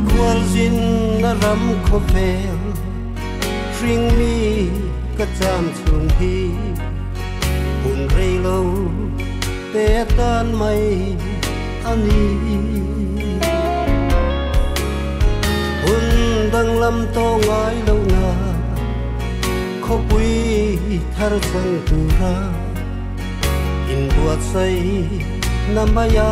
kwal zin na ram ko fel ring mi ka cham chung hi hun rei lo te tan mai ani hun dang lam to ngai lo na kho pui thar chang tu ra in buat sai namaya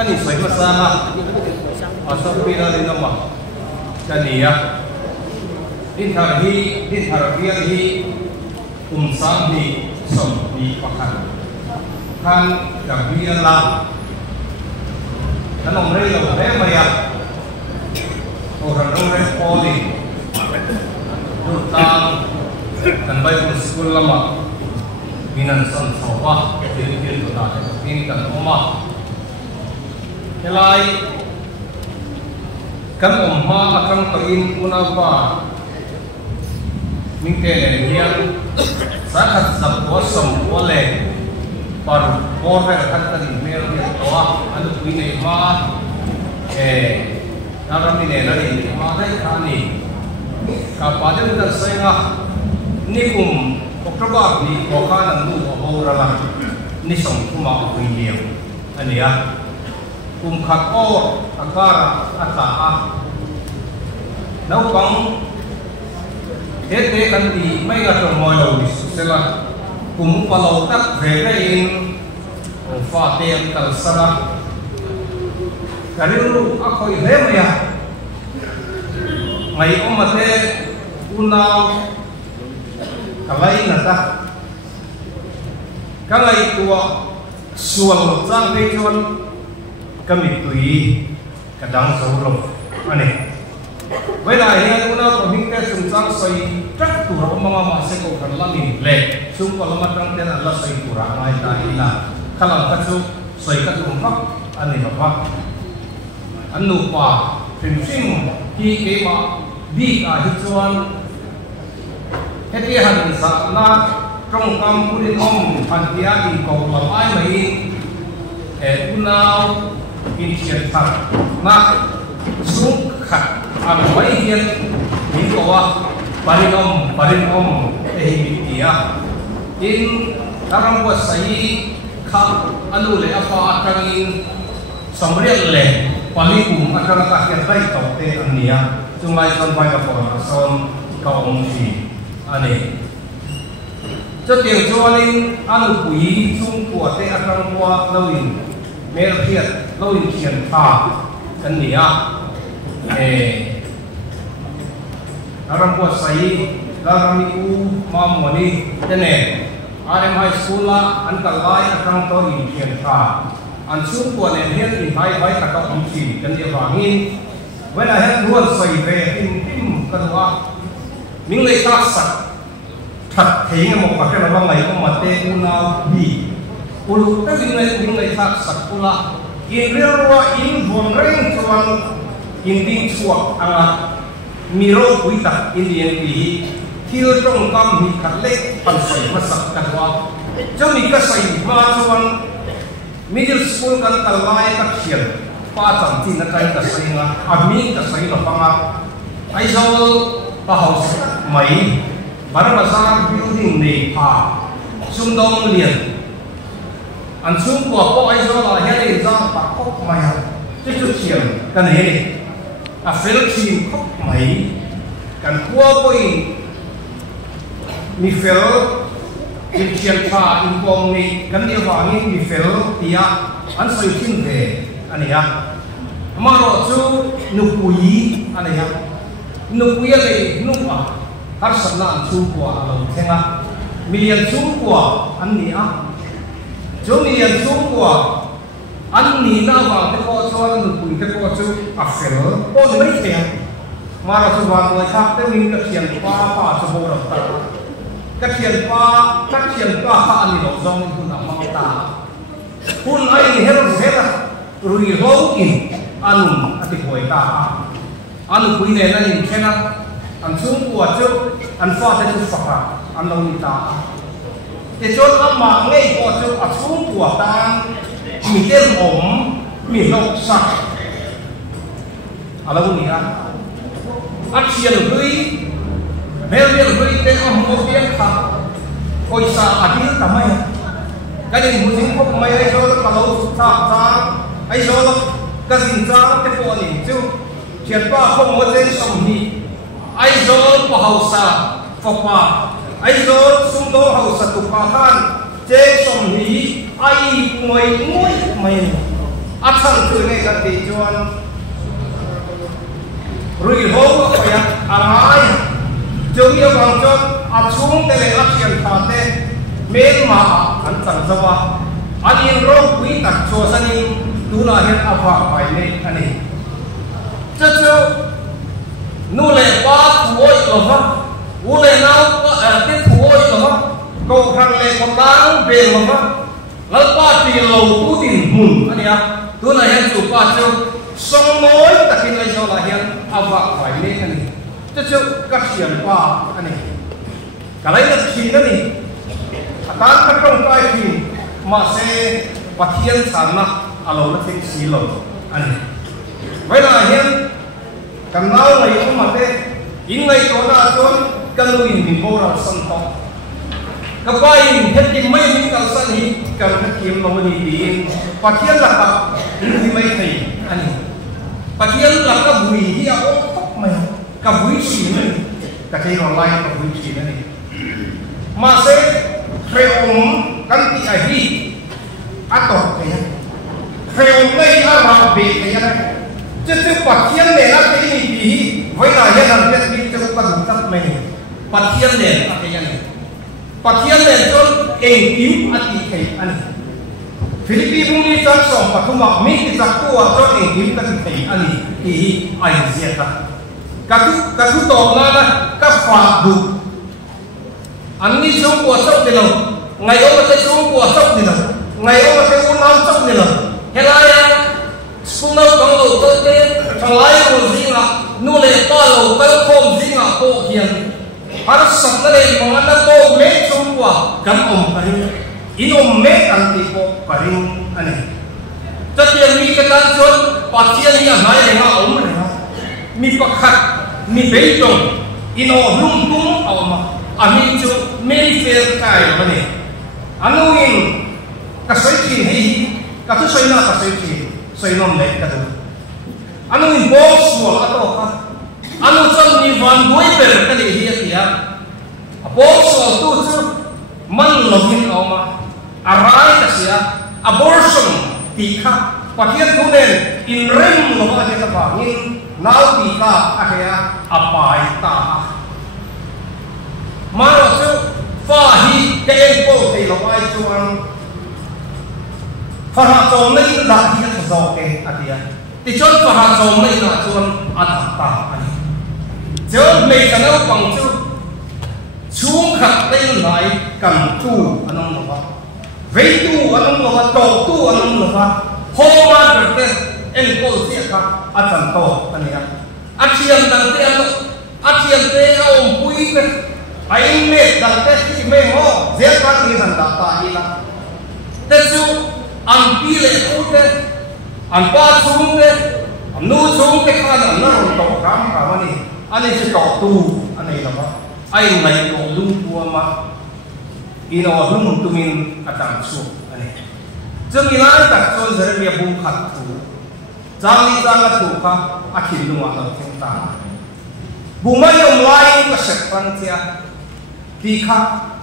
Ani sai masama asal pila di nama jania din harapia hi umsam hi som di pakan kan kabia la kan omre lo maya orang orang poli utang kan baik sekolah lama minan san sawah jadi ini kan omah Helai kan umma akan kain unapa mingke yang sangat sabosam oleh par korre akan mer toa anu ini ma dalam ini dari ma dai kani kapaden dan saya nikum oktoba ni okanan nu orala ni som kuma kuiliam ania kumkat o akara ataa nau pang hete kan di mai nga tong moyo sela cùng vào lâu tắc về cái in pha tiền tờ sa cái điều ác khôi thế mày à mày ông mà thế unao cái này là ta cái này tua xuồng trang cái chôn cái mình tùy cái đằng sau rồi anh này với lại hiện nay nó có những cái súng trang xoay chắc tủ rau mà sẽ có phần làm mình lệ súng có làm trong thế là xoay tủ rau này là khi làm các súng xoay các súng khác anh này là khác anh nụ quả phim phim khi cái mà đi cả hết chuan hết cái hành sản na trong cam của đến ông hành kia in cầu làm ai mấy cũng nào in tiền thật na súng khát ang mấy hiền những câu à parin om thì bị in dalam buat saya khát anu le apa akan in sambil le paling akan akan baik tau te ania cuma son baik apa son kau mesti ane cho tiền cho anh anu quý trung của te akan qua lâu in mer thiệt lâu in tiền thà ania dalam buat saya dalam itu mamu ni tene RM High School lah antar lain akan tahu ini siapa ansur buat yang ini hai tak kau mesti dan dia bangin when I had dua saya tim kedua minggu tak sak thật thấy một cái là bang này có mặt tê unau bi ulu cái minggu tak sak pula in real in von ring tuan in ting suak angah miro kuita Indian pi thil trong kam hi khat le pan sai masak kadwa jomi ka sai ma chuan middle school kan kalai ka khian pa chang tin na trai ka sai nga ami ka sai lo panga ai zol pa house mai baramazar building ne pa sumdong lian an sum ko po ai zol la hele za pa kok mai chu chu khian kan he ni a fel team kok mai kan kuo poi mi fel in chian tha in pong ni kan dia wangi mi fel tia an soi tin ve ania amaro chu nupui ania nupui le nupa har sabna an chu kwa lo thenga million chu kwa an ni a chu million chu kwa an ni na wa te ko chuan nupui te ko chu a fel o ni mai te mara chu wa mo thak te min ka chian pa chu bo ta các thiền pa ha ani lo zong hun amang ta hun ai hero zeta rui lo in anum ati koi ta anu kui ne na in khena an chung ku chu an fa te chu fa an lo ni ta te chon amma ngei ko chu a chung ku ta mi ten om mi lo sak ala ni a action rui Melihat berita orang mobil kah, koi sa adil tamai. Kadang musim kok mai aisyol kalau tak, aisyol kasinjang telefoni tu, siapa kok mobil samhi, aisyol pahausa, papa, aisyol sumdo hausa tukahan, cek samhi, ai mai, asal tu ni kati jual, rui ho apa ya, amai. Jomia bangkot achung tele action thate men ma an chang zawa anin ro pui tak chosani tuna hen afa pai ne ani chacho nu le pa thuoi lova u le nau te thuoi lova ko khang le ko tang be lova lal pa ti lo tu tin mun ani a tuna hen chu pa chu song moi takin le so la hen afa pai ne ani Jadi các sian pa ani kalai na thi na ni atan ka tong pai thi ma se pathian sana alo na thing si lo ani vai la hian kan nau lai ko ma te in ngai to na ton kan lu in min ko ra san to ka pai het ti mai min kal san hi kan ka kim lo ni ti pathian la ka ni mai thai ani pathian la ka bui hi a ok mai ka vui chi ni ka thei ro lai ka vui chi ni ma se kan ti a hi atok kaya khreum nei ara be kaya chu pathian ne na te ni hi voina ya nam te ti chu ka dum tak mai pathian ne a kaya ne pathian ne chon eng kim ati kai an Philippines ni sang song pathuma mi ti sak ko a chon eng kim ka ti kai ani hi ai zia ta ka tu to na ka fa du an ni chung ko chok de lo ngai o te chung ko chok de lo ngai o te un nam chok de lo helaya school no kang lo to te thalai ko zinga nu le pa lo ka khom zinga ko hian har sak na le ma na ko me chung ko kam om ka ri in om me kan ti ko ka ri ani ta ti mi ka tan chon pa chian ni a nai le ma om le mi pakhat mi be tong in o lum tum au ma amin chu meri fair kai mane anuin ka sai chin hi ka tu sai na ka sai chin sai nom le ka tu anuin box wal ato ka anu chon ni van boi per ka le hi atia box wal tu chu man lovin au ma arai ka sia abortion ti kha pathian tu nen in rem lo ma ke ka ba ngin nau ti ka a he apai ta Maro chu fa hi ke en ko thei lo ai chuan fa ha chom nei la hi ka zo ke atia ti chon fa ha chom nei la chuan a ta ta ani chon mei ka no pang chu chung khat nei lai kam tu anong lo ba vei tu anong lo ba to tu anong lo ba ho ma te en ko sia ka a chan to ania a thiam dang te a thiam te a om pui ke ai me dang te ki me ho je ka ni san da ta hi la te chu an pi le ku te an pa chung te an nu chung te kha na na ro to kam ka ma ni ani chu to tu ani la ba ai ngai ko lung pu ma ino lung tumin atang chu ani chung ilai tak chon zare me bu khat tu jang ni jang la tu kha a khin lu ma la theng ta bu ma yom lai ka sek pang tia ti kha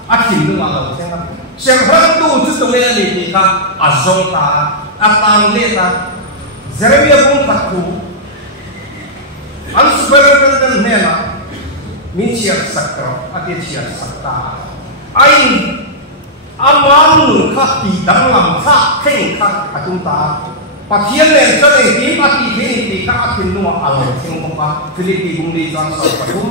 a khin lu ma la theng ta sem ran tu chu tu le ni ti kha a zong ta a tang le ta zare me bu khat tu an super kan ne na min chiar sakro a ti chiar sakta ai amang kha ti dang lam kha kheng kha atung ta pathian len cho nei ti ma ti thi ti kha athin nu a lo thing ko ka Philippines bung ni jang so pathum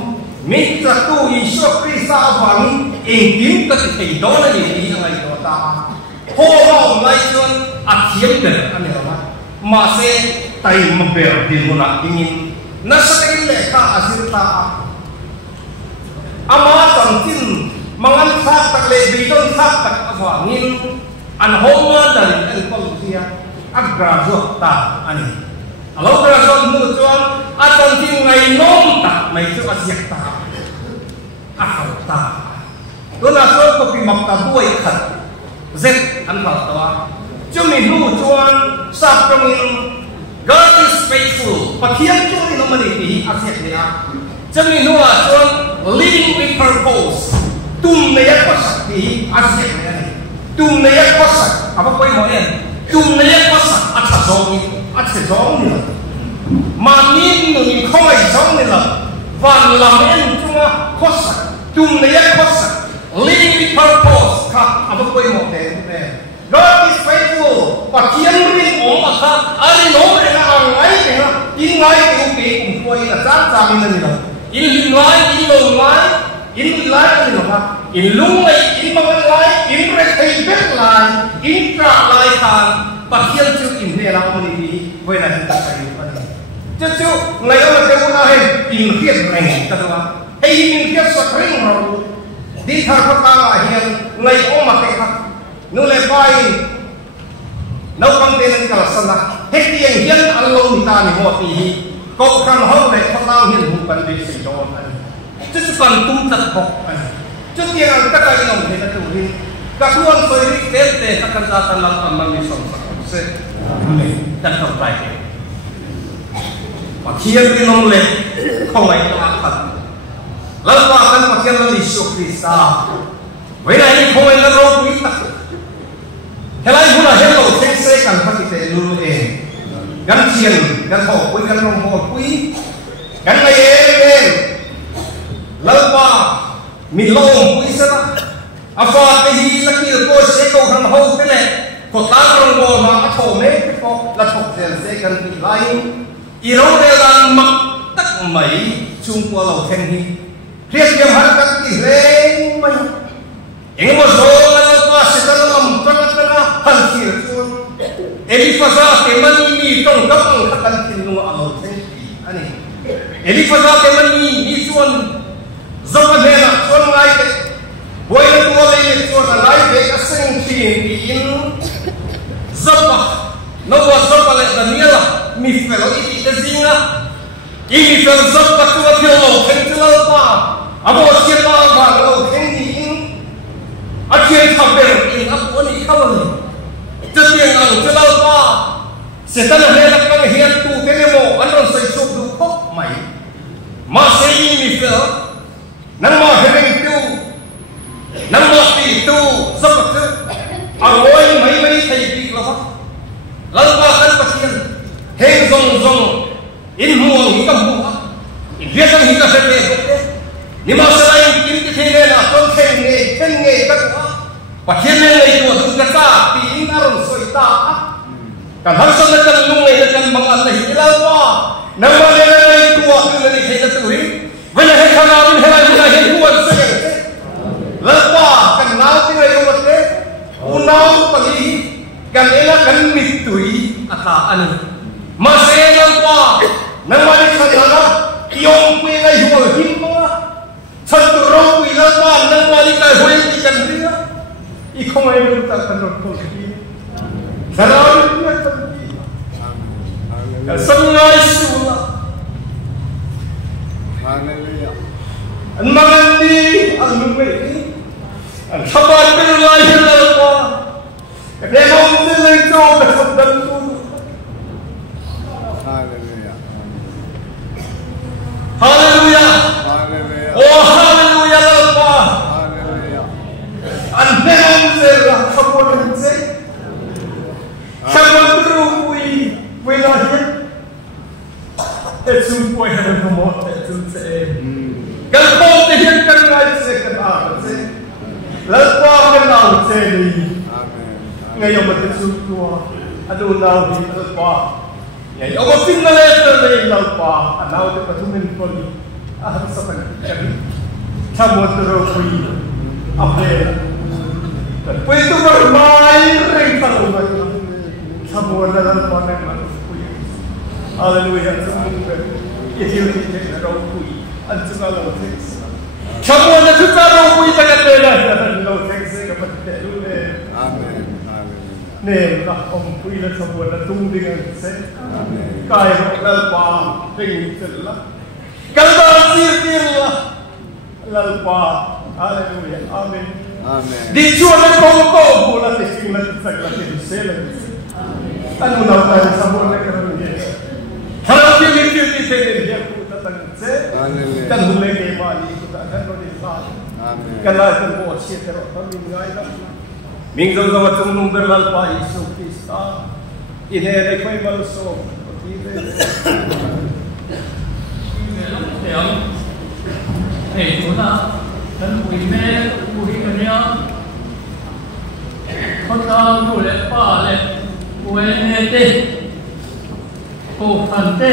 mi cha tu i so krista wang eng kim ka ti thei do na ni ni ngai do ta ho ho ngai chon a thiam ber ani ma ma se tai ma ber din na ingin na sa kai le kha asir ta ama tang tin mangan khak tak le bi ton khak tak awangin an homa dan en polisia agra ta ani alo gra zo nu chuan atan tin ngai nom ta mai chu asiak ta a khau ta do na so ko pi map ta duai khat zet an khau ta chu mi nu chuan sa prongin God is faithful pathian chu ni no mani ti asiak ni a chu mi nu a chuan living with purpose tum ne yak pasak ti asiak ni ani tum ne yak pasak apa koi mo en tum ne yak pasak a tha zong ni a che zong ni ma nin nu ni khoi zong ni la van lam en chunga pasak tum ne yak pasak living with purpose ka apa koi mo te God is faithful pathian rin om aka ari no re na ang ai te na in ngai ku pe kum koi na chan cha min ni la in ngai in lo ngai in lai ni la in lung lai in mang lai in re thei bet lai in tra lai than pathian chu in ne la mo ni bi voi na ta sai ni chu ngai o te una he in hiet reng ta wa hei min hiet sa reng ro di tha ko ta la hian ngai o ma ke kha nu le pai nau kam te nan kala sana he ti yang hian an lo ni ta ni mo ti hi ko kan ho le ko ta hian hu ban de si do an chu kan tum tat bok an chu ti ang ta ka ni he ta tu hi ka tuan soi ri te te ta kan ta tan lam am mi som sa se amen ta ta pai ke pa khian ni nom le ko ngai ta khat la wa kan pa khian ni su krista vậy này không ai đâu quý tắc thế lại hôm nay hello thế sẽ cần phát triển luôn em gắn chiên gắn thổ quý gắn rong hồ quý gắn này em lỡ qua mình lo quý sẽ đó apa cái gì là kia cô sẽ câu thằng hậu thế này có ta rong hồ mà cái thổ mấy cái có là thổ sẽ cần bị lại yêu đây là mặc tất mấy chung qua lầu thiên hi riêng kiếm hạt các cái lên mình những một số người ta sẽ có làm cho nó hành thiệt luôn Eliphazah cái mình đi trong các hành thiệt luôn ở lầu thiên hi anh Eliphazah cái mình đi xuống dòng này là xuống ngay cái với cái tua này xuống là ngay cái sinh thiên in dòng nó vào dòng lại là nghĩa là mình phải nói ý cái gì nữa ý phải dòng các tua theo lầu thiên chứ lâu qua abo siapa ba lầu thiên in ở trên tháp bền in ấp quân ý không chất tiền ở chỗ lâu qua sẽ ta là đây là cái hiện tu thế này mồ anh còn xây chụp đủ khóc mày mà sẽ ý mình phải nắng mò thế mình tu nắng mò thì tu dốc một thứ ở ngôi mấy thầy bị là lâu qua tân bậc tiền hên rong in mua nghĩ cầm mua in viết sang nghĩ cả sẽ về nhưng mà sau này kiếm cái thế này là con khen nghề tất cả và thiên nghề của chúng ta thì in ra rồi ta cả hắn sân là cần lung này là cần bằng ăn này lâu qua nếu mà đây của chúng ta thì thấy là tự nhiên vậy là hết khả năng hết là hết buồn sẽ lâu qua cần nào cái này một thế u nào bằng gì cần ấy là cần mít tuổi à anh mà sẽ lâu qua nếu mà đi sang đó yêu quê này hiểu hiếm quá chân tu rong quỳ lâu qua nâng qua đi cái huế đi cần đi á ý không ai muốn ta cần một câu gì thế nào đi biết cần gì cái sân ngay xuống anh mang anh đi anh muốn về đi anh thắp anh bên ngoài hết lâu qua cái đêm hôm sẽ lên cho cái phần đất tu Hallelujah. Oh hallelujah Lord. Anh nên sẽ là không có hình sẽ không có true quy là hết để chúng quay hết một một để chúng sẽ cần không thì hiện cần ngay sẽ cần ăn sẽ lỡ qua cái nào sẽ đi ngày hôm nay chúng tôi anh đâu nào đi lỡ qua ngày ông có tin là lỡ lỡ qua anh nào thì chúng mình còn harus apa ni? Kamu terus apa? Tapi itu bermain ringkang lagi. Kamu adalah mana mana kui. Hallelujah. Itu kita tahu kui. Anjungan lalu teks. Kamu adalah kita tahu kui tak ada lalu teks kepada terus. Amen. Nih, nak kui lah kamu adalah tunggu dengan saya. Kaya apa ringkang lah. Kalau sirkirlah lalpa, haleluya, amin. Amin. Dijual kongko bola tisinglah sakit disela. Anu nak tahu semua negara ni. Kalau pilih sendiri dia kita tangse. Kan boleh kemali kita akan beriman. Amin. Kalau semua siapa orang mengai dah. Minggu zaman tunggu berlalpa Yesus Kristus. Ini ada kau baluso. Hey, tuna, kan puime, puhikanya, kota mulai pale, puenete, kofante,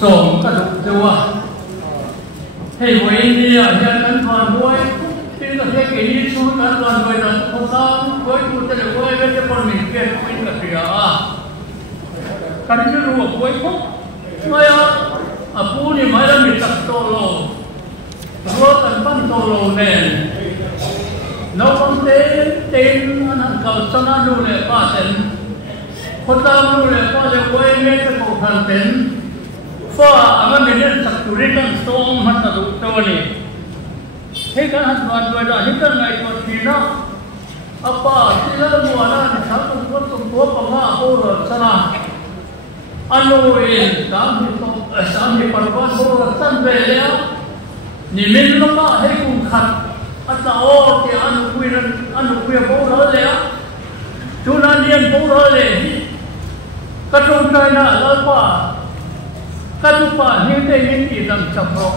som kaduk dewa. Hey, puini aja kan tuan boy, kita saya kini suruh kan tuan boy dan kota boy kita boy kita permingkir puin kerja. Kan itu dua boy kok. Maya apu ni maya minta tolong, bukan pan tolong nen. Nawang ten anak kau sana nule pasen, kota nule pasen kau ini terkau kanten. Fa aman ini terturikan storm mata tu ni. Hei kan hatuan dua dah ni kan ngai tu Cina. Apa sila muara ni satu dua pengah orang sana. Anu in kami parwas borosan belia ni min lama hei kung khat anh ta ô thì anh quỳ bố đó lẽ chú na niên bố đó lẽ các trong trai na lỡ qua các chú pa những cái những gì làm chậm rồi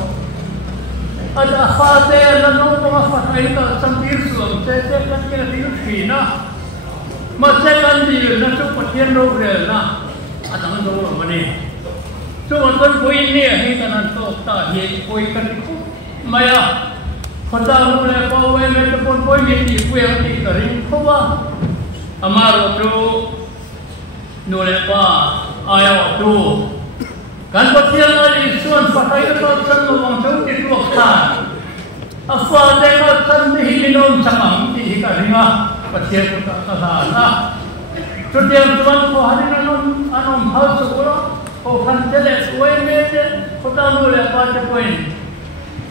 anh ta pha tê là nó có phát hay cả sang tiếng sườn sẽ các cái tiếng khỉ na mà sẽ làm gì nó chụp một thiên đâu rồi na anh ta đâu mà đi chú mà con quỳ nè hay là nó ta hiện quỳ cái mày àคนตาลูกเลยพอเว้ยมันจะปนป่วยมีตีเวรตีกระดิ่งเพราะว่าอามาเราดูนู่นเลยว่าอายเอาดูการปฏิบัติส่วนฝ่ายก็ต้องระวังช่วงที่ตัวขาดอาฟ้าแต่ก็ต้องไม่ให้น้องสังที่กระดิ่งอ่ะปฏิบัติก็ขาดนะจุดเดียวกันพอหันน้องเขาสุขแล้วพอพันเจริญเว้ยเมื่อคนตาลูกเลยว่าจะเป็น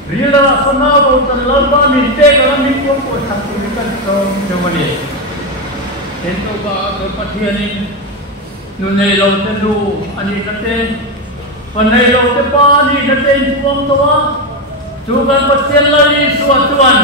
Rila sana bautan lalpa minta kalau mikro ko sertifikat jawani. Tentu ba berpatian ini nunai laut tendu ani kate, panai laut tepa ani kate buang tua, juga patian lagi suatuan.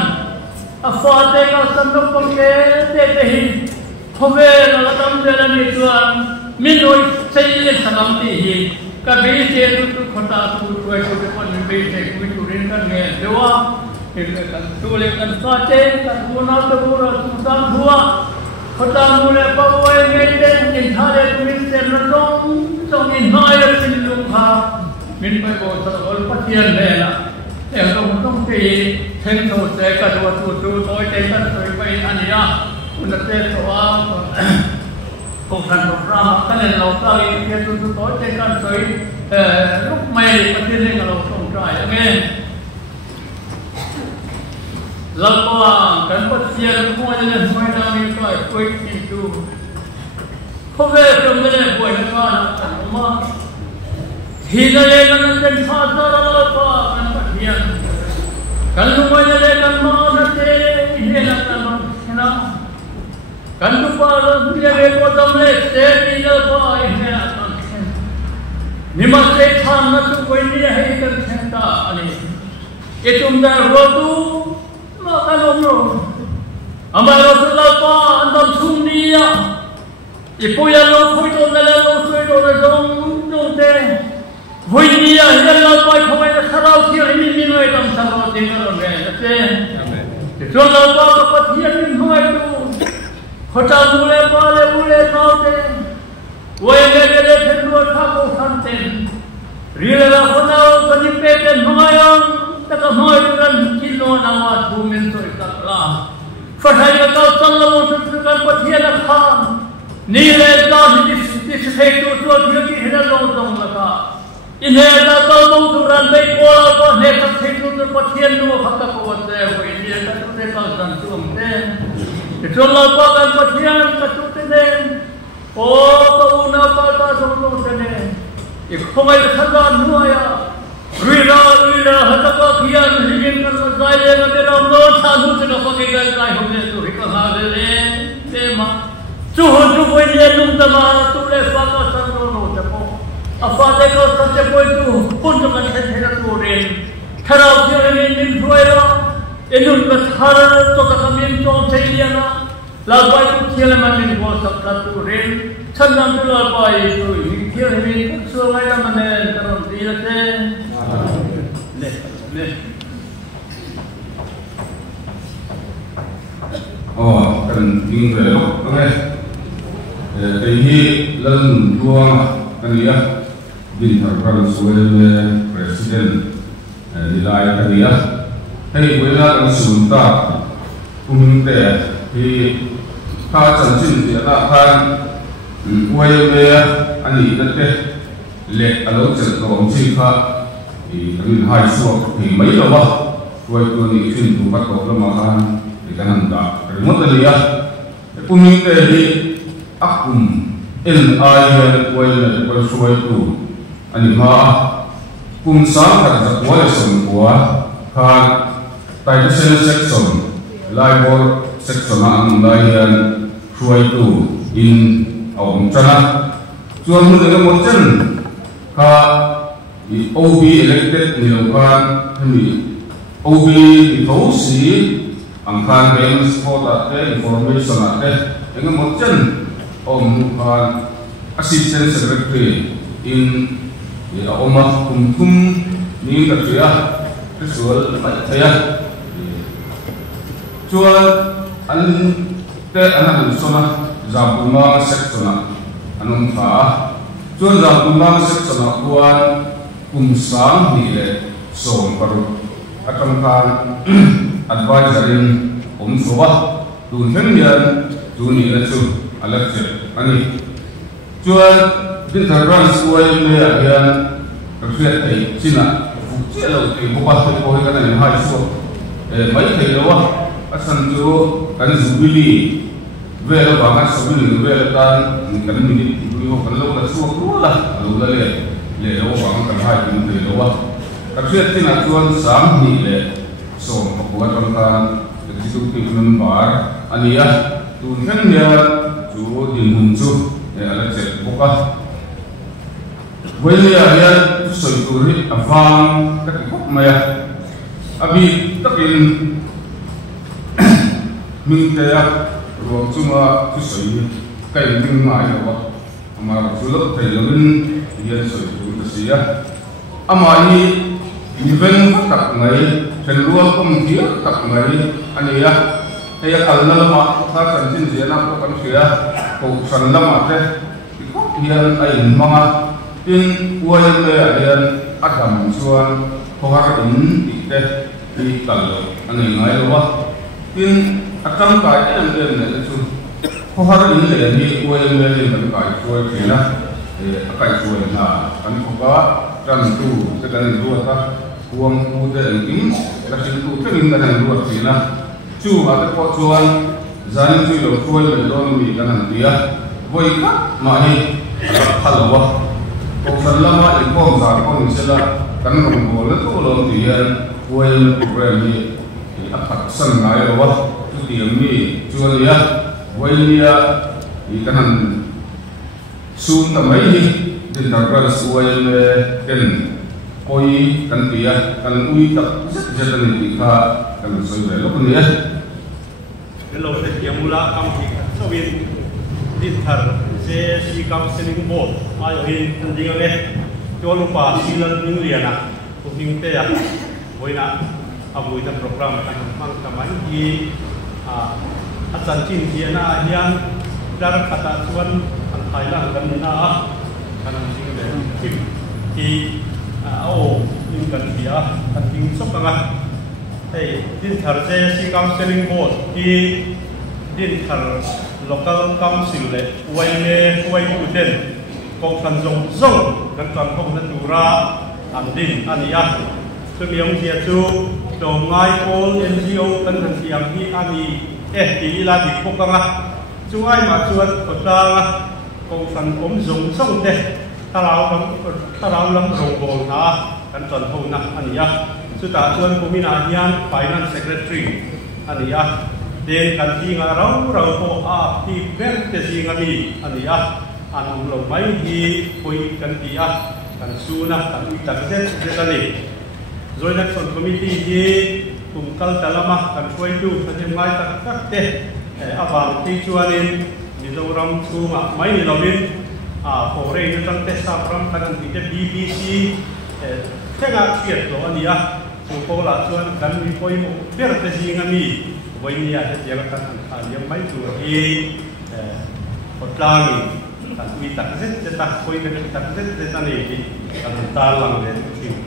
Afate ka sandok pakai tetehin, kove lalam jalan ituan, minoi cile salam tihi. Kami itu kota tu depan lebih turin kan dewa, tulisan saja kan guna terbuat susah dua, kota mulai pawai menden inhale tulis senang inhale silungha, min pai bawa patian lela, yang kamu ti tentu saya kadua tu toy tentu toy pai ania, untuk tua. Công sản phẩm ra cái này lâu ta đi kia tôi tối trên căn sới lúc mày bắt tiên lên là lâu không trai nghe lâu qua cái bắt tiên mua cho nên mới đang đi coi quay kịp tu không về trong cái này buổi nó là chẳng mà thì là đây là nó trên pha ra lâu qua cái bắt tiên cái lúc mới đây cái mà nó thế này là cái mà kan tu pada dia repot le seti le pai he ni masih tham na tu koi ni hai kan senta ani itum da rotu maka nomro amai rotu la pa andam sum dia ipoya lo foi to le lo foi to le dong dong te voi dia he la pai khoi na kharau thi ni ni noi tam sarau te karo le te to la pa ko pathian ni noi tu Hotel mulai kau te, woi negara kedua kau kanten, rila hotel kanipeten mengayon, tak mengayon kilo nawat bumin soi taklah. Fahaya kau selalu teruskan patian khan, nilai kau di sehetu dia kira lorong laka. Ini kau mengurang baik pola kau nekat sehetu terpatian dua kata kau te, woi dia kau te kau santum te. Itu lakukan patian ketutenen, oh kauna kata sebelum tenen, ikhomai sahaja nuaya, rila hatapak kian hingin kerana saya mengeram dosa nusa pakai gaya humne tu hikahale tema, cuhun ini numtama tulis fakta sanro japo, apa dekau sahaja itu pun jangan terhenti turin, terau ini dua Inun berharap to kami to seiana labai tu kiala mamin ko sakta turin sanam tu labai tu kiala ni suai la manen karon dilate le oh kan ding re lo ngai hi lan tua kan ya bin thar suai le president dilai kan ya Hei wala ang sunta uminte hi ka chanchin ti ala khan wai ani nate le alo chal ko chi kha i kan hai so hi mai lo wa wai ko ni chin tu pat ko ma khan i kan da mo ta liya uminte hi akum el ayel wai le ko suai tu ani ma kum sa ka da wai son kwa khan Title section, Libor section ang layan suai tu in awam cana. Tuan mu dengan macam ka OB elected nilakan kami OB di tausi ang khan game support at information at engam mochen om khan assistant secretary in oma kumkum ni ka tuya visual mataya chuan an te anan sona zabuma section anong kha chuan zabuma section kuan kumsang ni le som paru atang khan advisorin soba tu hemian tu ni la chu alakse ani chuan din tharan suai me ayan reflect ai china fu chelo te boka ko ko kana ni hai so mai thei lawa asan chu kan zubili vela ba kan zubili vela tan kan ni ni ho kan lo la su ko la lo la le lo ba kan hai ni te lawa reflect china chuan sam ni le so ko ko kan executive member ania tu hemia chu din hum chu alakse boka Wenya ya soi avang kat kok maya abi takin mingkaya ruang cuma soi kai ming mai wa amar sulok thailawin ya soi sia amani event tak ngai chenruang kom dia tak ngai ania aya kalna ma ta sanjin jena ko kan sia ko sanlama te kok hian ai manga in uayan le ayan adam chuan kohar in ite i kallo ani ngai lo in akam kai an le chu kohar in le ni uayan le kan kai chuai thina akai chuai na kan ko ba ran tu te kan du ta uang u de in la sin tu te in kan du thina chu ha te ko chuan zan chu lo chuai le don mi kan dia voi ka ma hi khalawa ko sallama ikom za ko ni sela kan ngom bol to lo tian well program ni apat san ngai wa tu tiam ni chuan ya welia i kan sun ta mai ni din ta ra suai le ken koi kan tia kan ui ta jatan ni ka kan soi ve lo ni ya lo se yamula kam ki so win din thar se si counseling board ayo hin tanding le to lupa silan ning liana to ning te ya boina abui ta program kan mang kamai ki asan chin hiana hian dar kata chuan an thailand kan na kan sing le ki ning kan dia kan ting sok ka hey din thar se si counseling board ki din thar local council le uai tu den ko kan zong kan kan ko na tura an din ania tu miong tia chu do ngai ko NGO kan han siam hi ani ti la di ko ka chu ai ma chuan ko ta ko kan zong de tarau lam rong bol na kan ton ho na ania chu ta chuan ko mina hian finance secretary ania den kan tinga rau ko ti ber te singa mi ania anong lo mai hi koi kan tia kan suna kan utak set tani joint action committee hi kum kal talama kan koi tu kan ngai tak te abang ti chuanin ni zo ram chuma mai ni lomin pore ni tang te sa ram kan ti BBC tenga kiet lo ania chu ko la chuan kan mi koi mo ber te singa mi Wainia dia kan yang baik tu hotlangi kan kita tak koi kita kita ni kan talang dan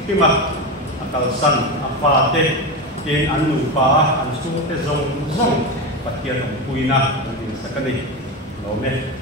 kima akal san apa teh den anu pa an su te zong patian kuina ni sekali lome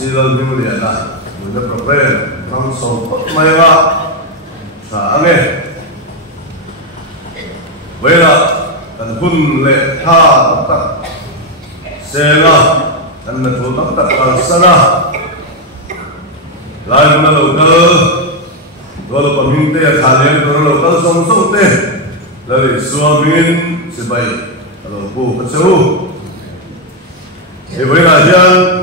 silan ni le na mun problem nam so mai wa sa ange wela kan hun le tha ta sela kan na thu ta ta sana lai mun lo ka lo pa min te kha le lo ka song song te la le suamin se bai lo bu ka chu e wela hian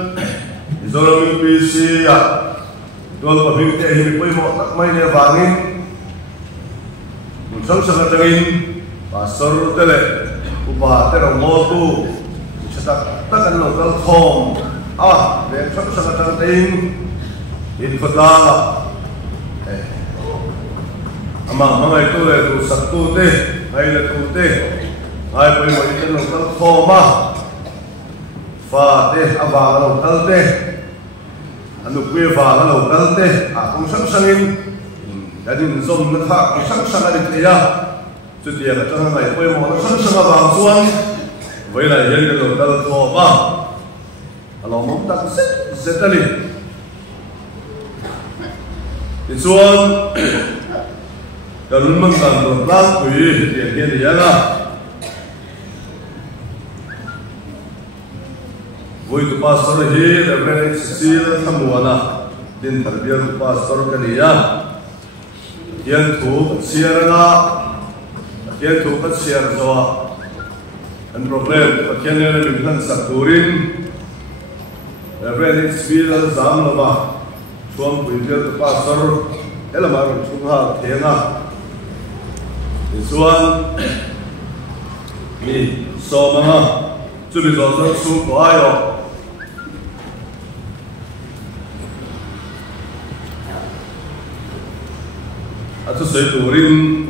Izolamin PC ya dol pa min te hi poi mo tak mai le wangin mun sang sang atangin pastor tele upa te ro mo tu chatak takan lo kal khom le sang sang atang tein in khotla ama mangai tu le tu sak tu te ai le tu te ai poi mo in lo kal khoma fa te ava lo kal te anu kwe va lo kal te a kong sang sangin dadin zom na kha kong sang sang ali te ya chu dia ka chang ngai poi mo na sang sang va chuan voi la yen lo kal tho ba alo mo tak se tali ti chuan kalun mang kan ro lang pui ti he ya la voi tu pastor hi reverend Cecil Thamuana din tarbiyat pastor kaniya hian thu siarana hian thu ka siar zawa an problem pathian ne min han sakturin reverend Cecil Zamlova chuang puitir pastor elamar chungha thena isuan mi somanga chumi zo su ko ayo atu sei turin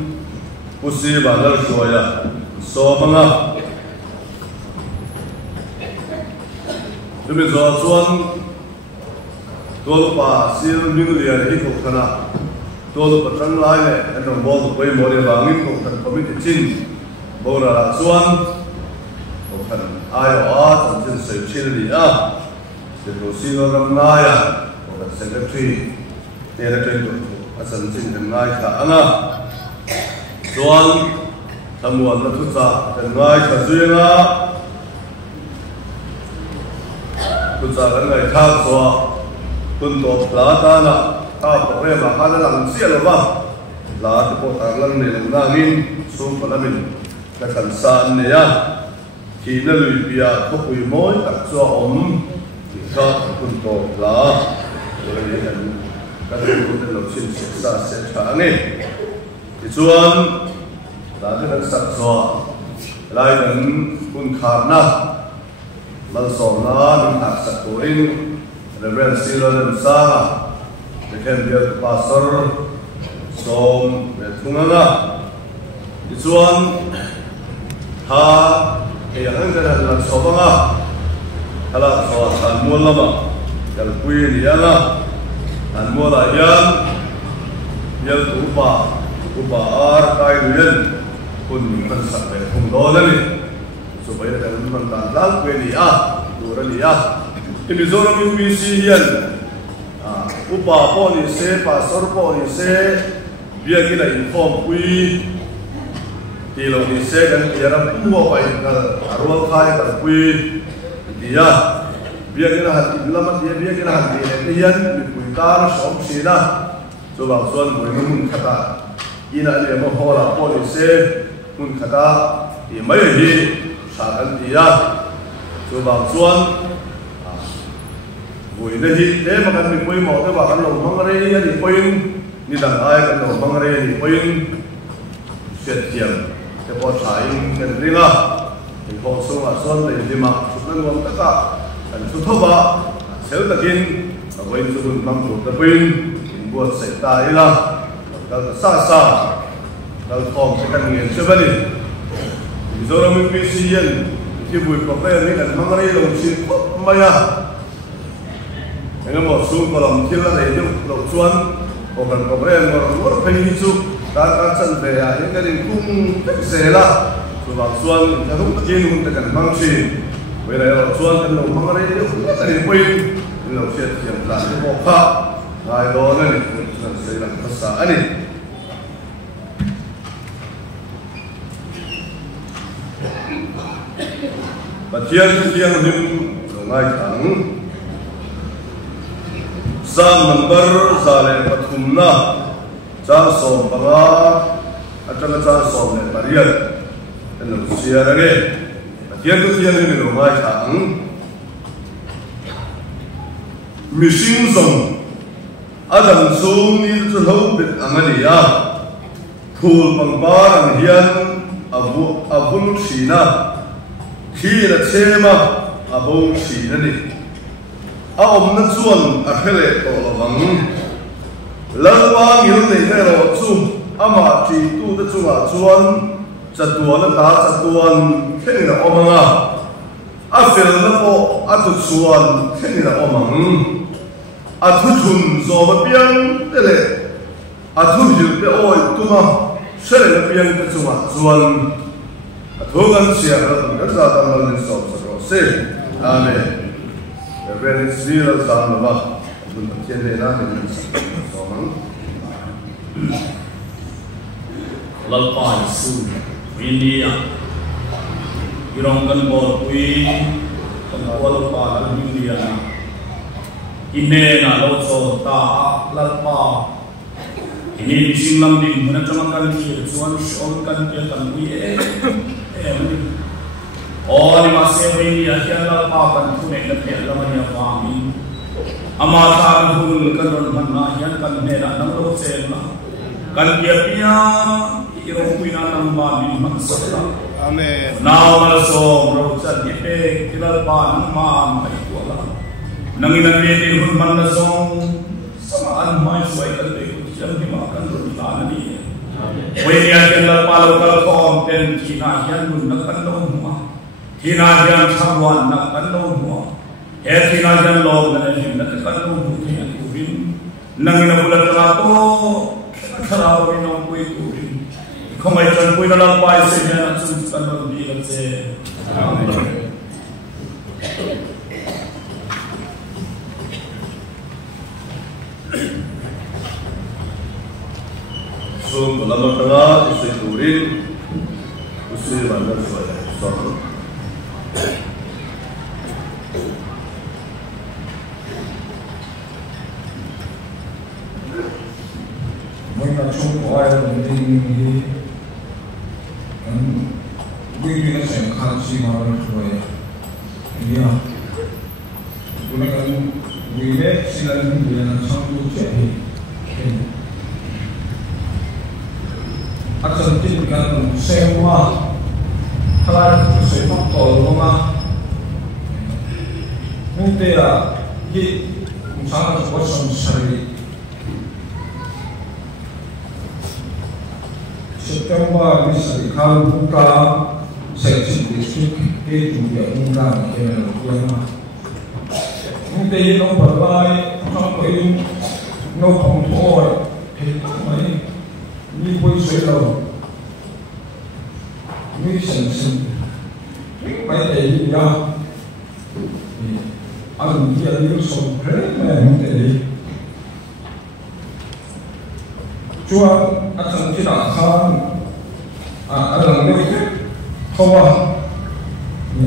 pusi bangal soya so manga tumi zo chuan tol pa sil ming lian hi ko kana tol pa tang lai le an rong bol poi mo le bangin ko kan committee chin bora chuan ko kan ayo a chan chin sei chin ri a se ro silo ram na ya ko kan secretary director asan chin kan ngai kha anga chuan thamuan na thu cha kan ngai kha zuenga thu cha kan ngai tha so kun to pla ta na ta program ma khala lang sia lo ba la te po tar lang ne na ngin su palamin ka kan san ne ya ki na lui pia ko pui moi tak cho om ki ka kun to pla ko le kan các cái công ty lộc sinh sẽ sẽ trả ngay thì chuan là cái năng sạch rồi lại đến quân khám na lần sau na mình học sạch của anh rồi bên xí lên làm sao để khen việc pastor som để thung na thì chuan ha cái yang cái là số bằng à là số thành muôn lắm à cái quy gì á an mo la yan yel upa ar kai yen kun man sak be khum do na ni so bai da kan man ta dal pe ni a dura ni a in zoro mi pi si yan upa po ni se pastor po ni se bia ki la inform ui ti lo ni se kan ti ram mo bai ka arwa khai ka ui dia bia ki la hat lama bia ki la hat ni yan tar som sina so ba son mo mun khata ina le mo hola police mun khata ti mai hi sa kan dia so ba son voi ne hi te ma kan mi poi mo te ba kan lo mang re ni poi ni dang ai kan lo mang re ni poi set tiam te po sai kan ringa ni ho so la son le di ma su nan wang ta ka kan su tho ba sel takin với những mong muốn tập viên buat xảy ra là kalau sah kalau form sekan ingin sebalik Zora mimpisionที่บุญประเภทนี้กันมังเรยลงชิ้นปุ๊บมาya dengan mau sun kalau mungkin lah itu lok cuan orangประเภทorang pengen hidupการsan beya yang kan kum sela sebab cuan kalau mungkin untuk kan mangsi bila lok cuan kan lokมังเรยitu kan poin เราเชื่อเทียมหลังที่บอกว่าไอ้ร้อนนั่นนี่นั่นเสียงภาษาอันนี้ประเทศที่ยังหิมง่ายขังสามนัมเบอร์ซาเลปฐุมนะจ้าสมบังอาจารย์จ้าสมเนี่ยปริยัติเป็นหนุ่มเสียอะไรประเทศที่ยังหิมง่ายขังมิชิงซงอาจารย์ซูนี่จะเล่าเป็นอะไรอ่ะพูดบางบางเฮียนอาบุญชีนะที่นั่นเชื่อมาอาบุญชีนั่นนี่อาอมนั่นส่วนอาเคเลตัวละวังแล้วว่ามีเรื่องในเราจู่อามาจีตู้จะจู่ส่วนจัดตัวนั่นตาจัดตัวแค่นี้ละอมังอาเฟลนั่นโออาตุส่วนแค่นี้ละอมังอาทุจุนโซมาเปียงเตเลอาทุจิลเปโอยตุมาเสร็จเปียงจะจู่ส่วนทุกันเสียแล้วก็จะทำอะไรสอบสอบเสร็จอาเมนเรื่องนี้เราจะทำว่าบุญเทียนเลยนะเป็นสองมั้งเราไปสู่วินเดียที่เรากันบอดวิกันบอดป่าเราวินเดียอินเนน่ะเราโซตาลัลป่าอินเนมิชิงลำดินมันจะมากันที่ส่วนชนกันที่กันวิโอ้นี่มาเสียวินเดียที่เราป่ากันทุกเรื่องเนี่ยเราไม่ยอมฟังอามาทานหุ่นกันโดนมันนะยันกันเนี่ยนั่งรถเซลล์กันเกียร์พิยาที่เราคุยนั่งบ้านนี่มันสุดละอาเมนนาวมาโซเราจะเด็กที่เราบ้านนั่งมาไม่ตัวละนั่งอินเดียที่หุ่นมันละซองสมานไม่สวยกันเลยที่เราที่มากันรถลานี่วันนี้ที่เราป่าเราก็คอมเป็นที่น่ายันหุ่นนักกันโดนหัวที่น่ายันชาววันนักกันโดนหัวที่น่ายันลงกันเลยนักกันโดนหัวที่นั่งวินนั่งอินบุลตราโตKalau minum kue kuring, kau macam kue dalam pai sebenarnya cuma lebih kecil. So dalam tengah isi kuring, usi mana sahaja. Mereka cukup ayat penting ini, begini saya kasih malam saya, dia, mereka begini silakan dia nak sambut jadi, akan tinggal semua, kalau semua tolong nanti ya, misalnya kosong sehari. September bisa dikal buka seksi distrik itu juga undang yang lama. Mungkin no berlai, no koin, no kontrol, ni boleh selalu, ni sensi, baik ini ya, alam dia itu sobrang mungkin. Cuaca akan tidak akan ada lagi kawan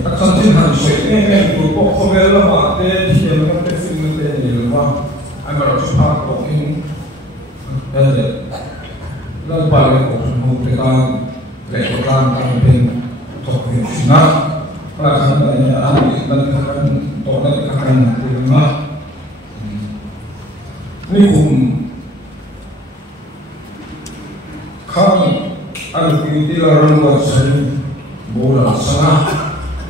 akan tidak sesuai untuk kembali lagi di dalam testing ini lama agar cepat mungkin lalu balik mengumpulkan rekoran campaign untuk final pelaksanaannya dan akan total akan terima ini Kami ada pilihan buat saya bola sana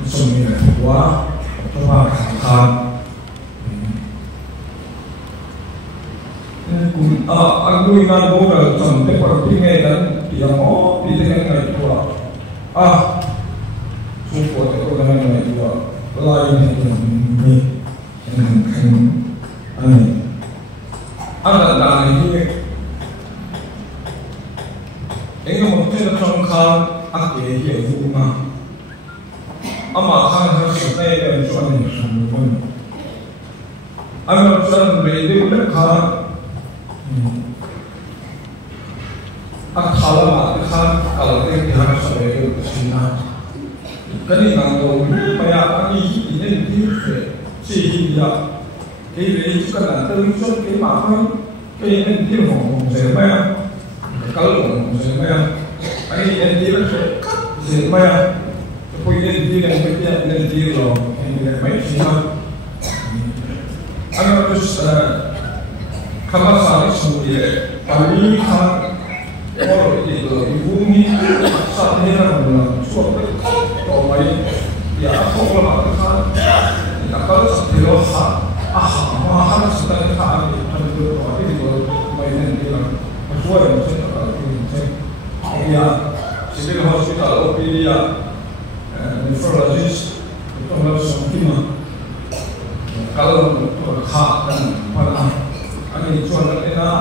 semua dua atau makan. Aku ingat bola sampai perpingan yang mau pilihan dua. Support itu dengan dua lain ini ada dari ini mungkin tentang apa yang rumah, ama kan harus saya dan suami semua. Ang John Brady Lekha Akhala Khan Kalate Khan Sabe Sina Kani Nango Maya Ani Identity Si Ya Kiri Kana Television Ke Mahan Ke Identity Hong Se Maya Kalau Hong Se Maya Ani Identity Se Maya Poi Identity yang Ketia Identity Lo Ini Mai Sina Ano terus kalau saya sendiri kami kan kalau itu bumi saat ini kan suatu orang ya kalau makan kalau setiap mahal sedang kami tentu itu mainan dia sesuai dengan itu ya civil hospital OPD ya nephrologist itu harus semua kalau hak dan pada ini jualan kita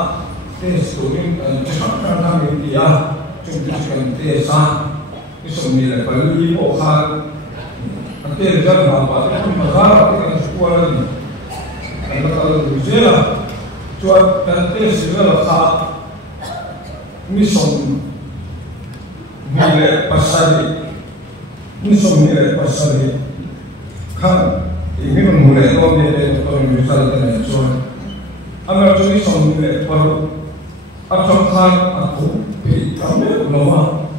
tes tujuan cepat kami dia cuma tesa itu milik beli bukan nanti jalan apa itu masalah kita sekolah ini kalau berjalan jual dan tes juga hak misal milik pasar kan ini mulai tahun ini tahun misalnya jual, amal jadi mulai baru, abangkan aku beli kami lama,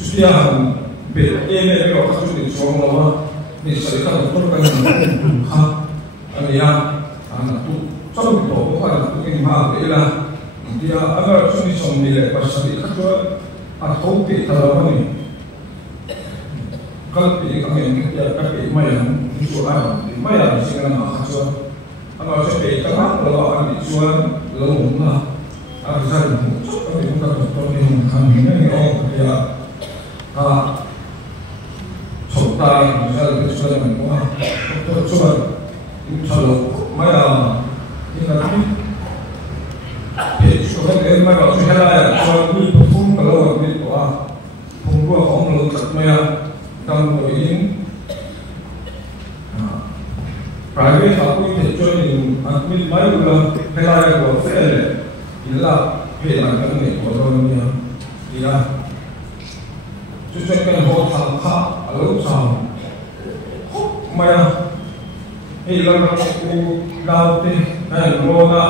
setiap beli ini aku jadi jual lama, misalnya kalau kan anian anak tu, sama itu bukan aku ini mahal lah, dia amal jadi mulai pasar itu jual aku beli lama ni. Kalau pilih kami kita pakai mayang dijual, mayang sehingga nak jual. Kalau saya tengah kalau akan dijual lalu mana, ada kami bukan betul yang kami ini orang dia contoh misalnya dijual mana, betul jual kalau mayang ini kami jual mayang jual jual ni pun kalau ni tu pun gua orang lalu tak mayang Kamu ini private aku itu join admin baru lah pelai aku fail inilah pelan kami orangnya dia cucikan hotel kah lalu sama maya hilang aku laute kan roda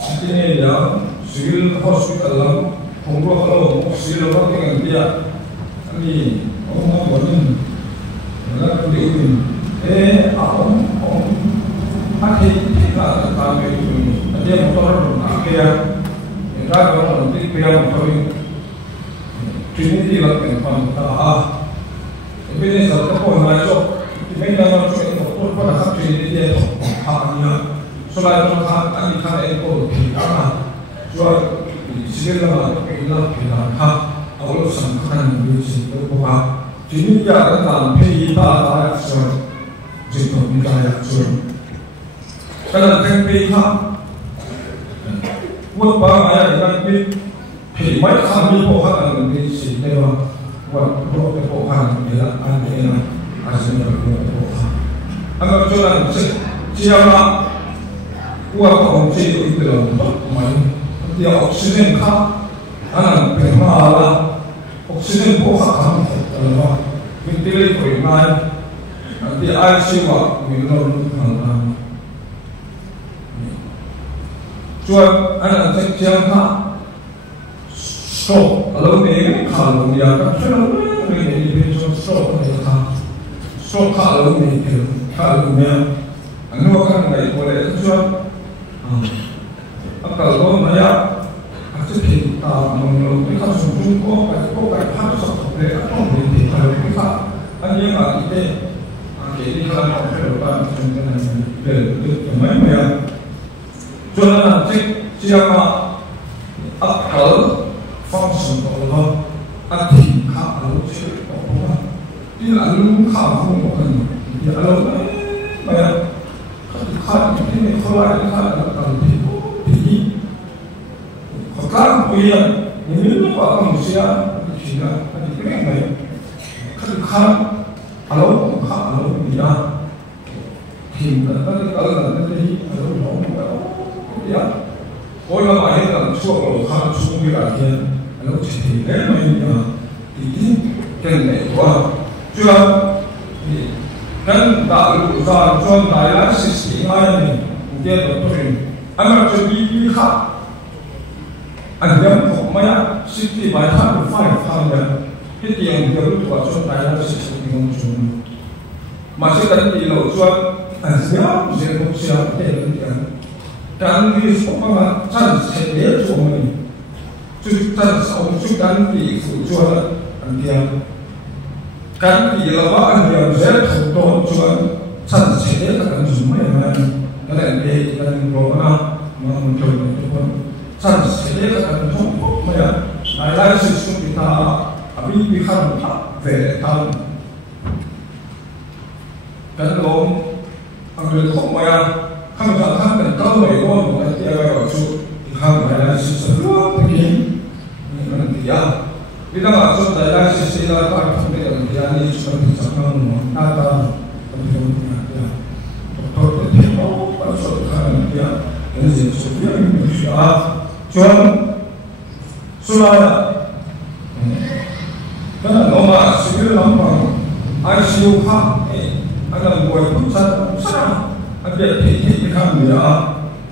sini dia civil hospital lah punggu kalau civil orang dengan dia kami orang boleh, orang boleh, orang pakai kita kami dia motor akhirnya, enggak orang nanti pilih motor ini, ini dilakukan pantah, ini satu pun macam, ini nama macam motor pada satu ini dia haknya, selain itu kami kan ekor kita, jual segala macam kita awal sangkaan bisnis berbuat, jadi dia dalam pihak asal, jadi pihak asal. Kalau pihak, buat banyak yang pihak kami bukan bisnis, lewat buat bukan dia ada asal berbuat. Agar jalan siapa buat orang itu dalam main, dia oksigen kah? Anak bermalah oksigen bukan kami terlalu mentilai permainan nanti air siwa minum malam jual anak kecil kah stroke kalau ni kalau dia kan selalu ini betul stroke dia kah stroke kalau ni kalau dia anu akan baik boleh jual kalau dia kita menurut kita sungguh kok harus sampai apa boleh kalau kita hanya kita jadi kalau perlu dengan bermain jualan siapa akal fungsi Allah arti kalau siapa dia lalu kamu bukan dia lalu bayar kalau ini kalau ini kan punya ini lupa manusia di China di mana kan kalau dia hình là nó cái là nó đi ở đâu đó cũng vậy đấy ôi mà bài hết là chua vào khăn xuống cái là kia nó chỉ thì đấy mà thì cái này quá chưa thì cái đạo luật ra cho đại lá sĩ ai này kia đó tôi anh mà chuẩn bị khác anh em không mấy sĩ thì bài hát được phải tham gia cái tiền điều luật cho đại lá sĩ thì không chung mà sẽ cần đi lâu cho anh sẽ không sẽ để được tiềnการที่สมมติท่านเสด็จชมนี่จุดท่านสองจุดการที่ฝึกชวนอันเดียวการที่เราว่าอันเดียวเสร็จถูกต้องชวนท่านเสด็จกันสมัยนั้นนั่นเองกันรบนะมันจบทุกคนท่านเสด็จกันทุกคนไม่ได้หลายสิ่งที่ตาอภิพิขันเวทท่านกันลงอันเดียวของไม่ข้างจากข้างเป็นเก้าไม่ก็เหมือนที่เราชุดข้างไปแล้วสิ่งสรุปที่นี่มันที่ยาวิธีการชุดแต่ละสิ่งที่เราทำเป็นอย่างที่นี่ชุดที่สำคัญหน่อยน่าจะเป็นอย่างที่ตัวที่เราชุดข้างที่เป็นสิ่งสุดยอดมีชีวิตชวนสุราก็นั่นเรามาสิ่งที่เราทำไอซียูข้างอันนั้นบวยพุทธศาสนาอันเดียที่ข้างเหนือ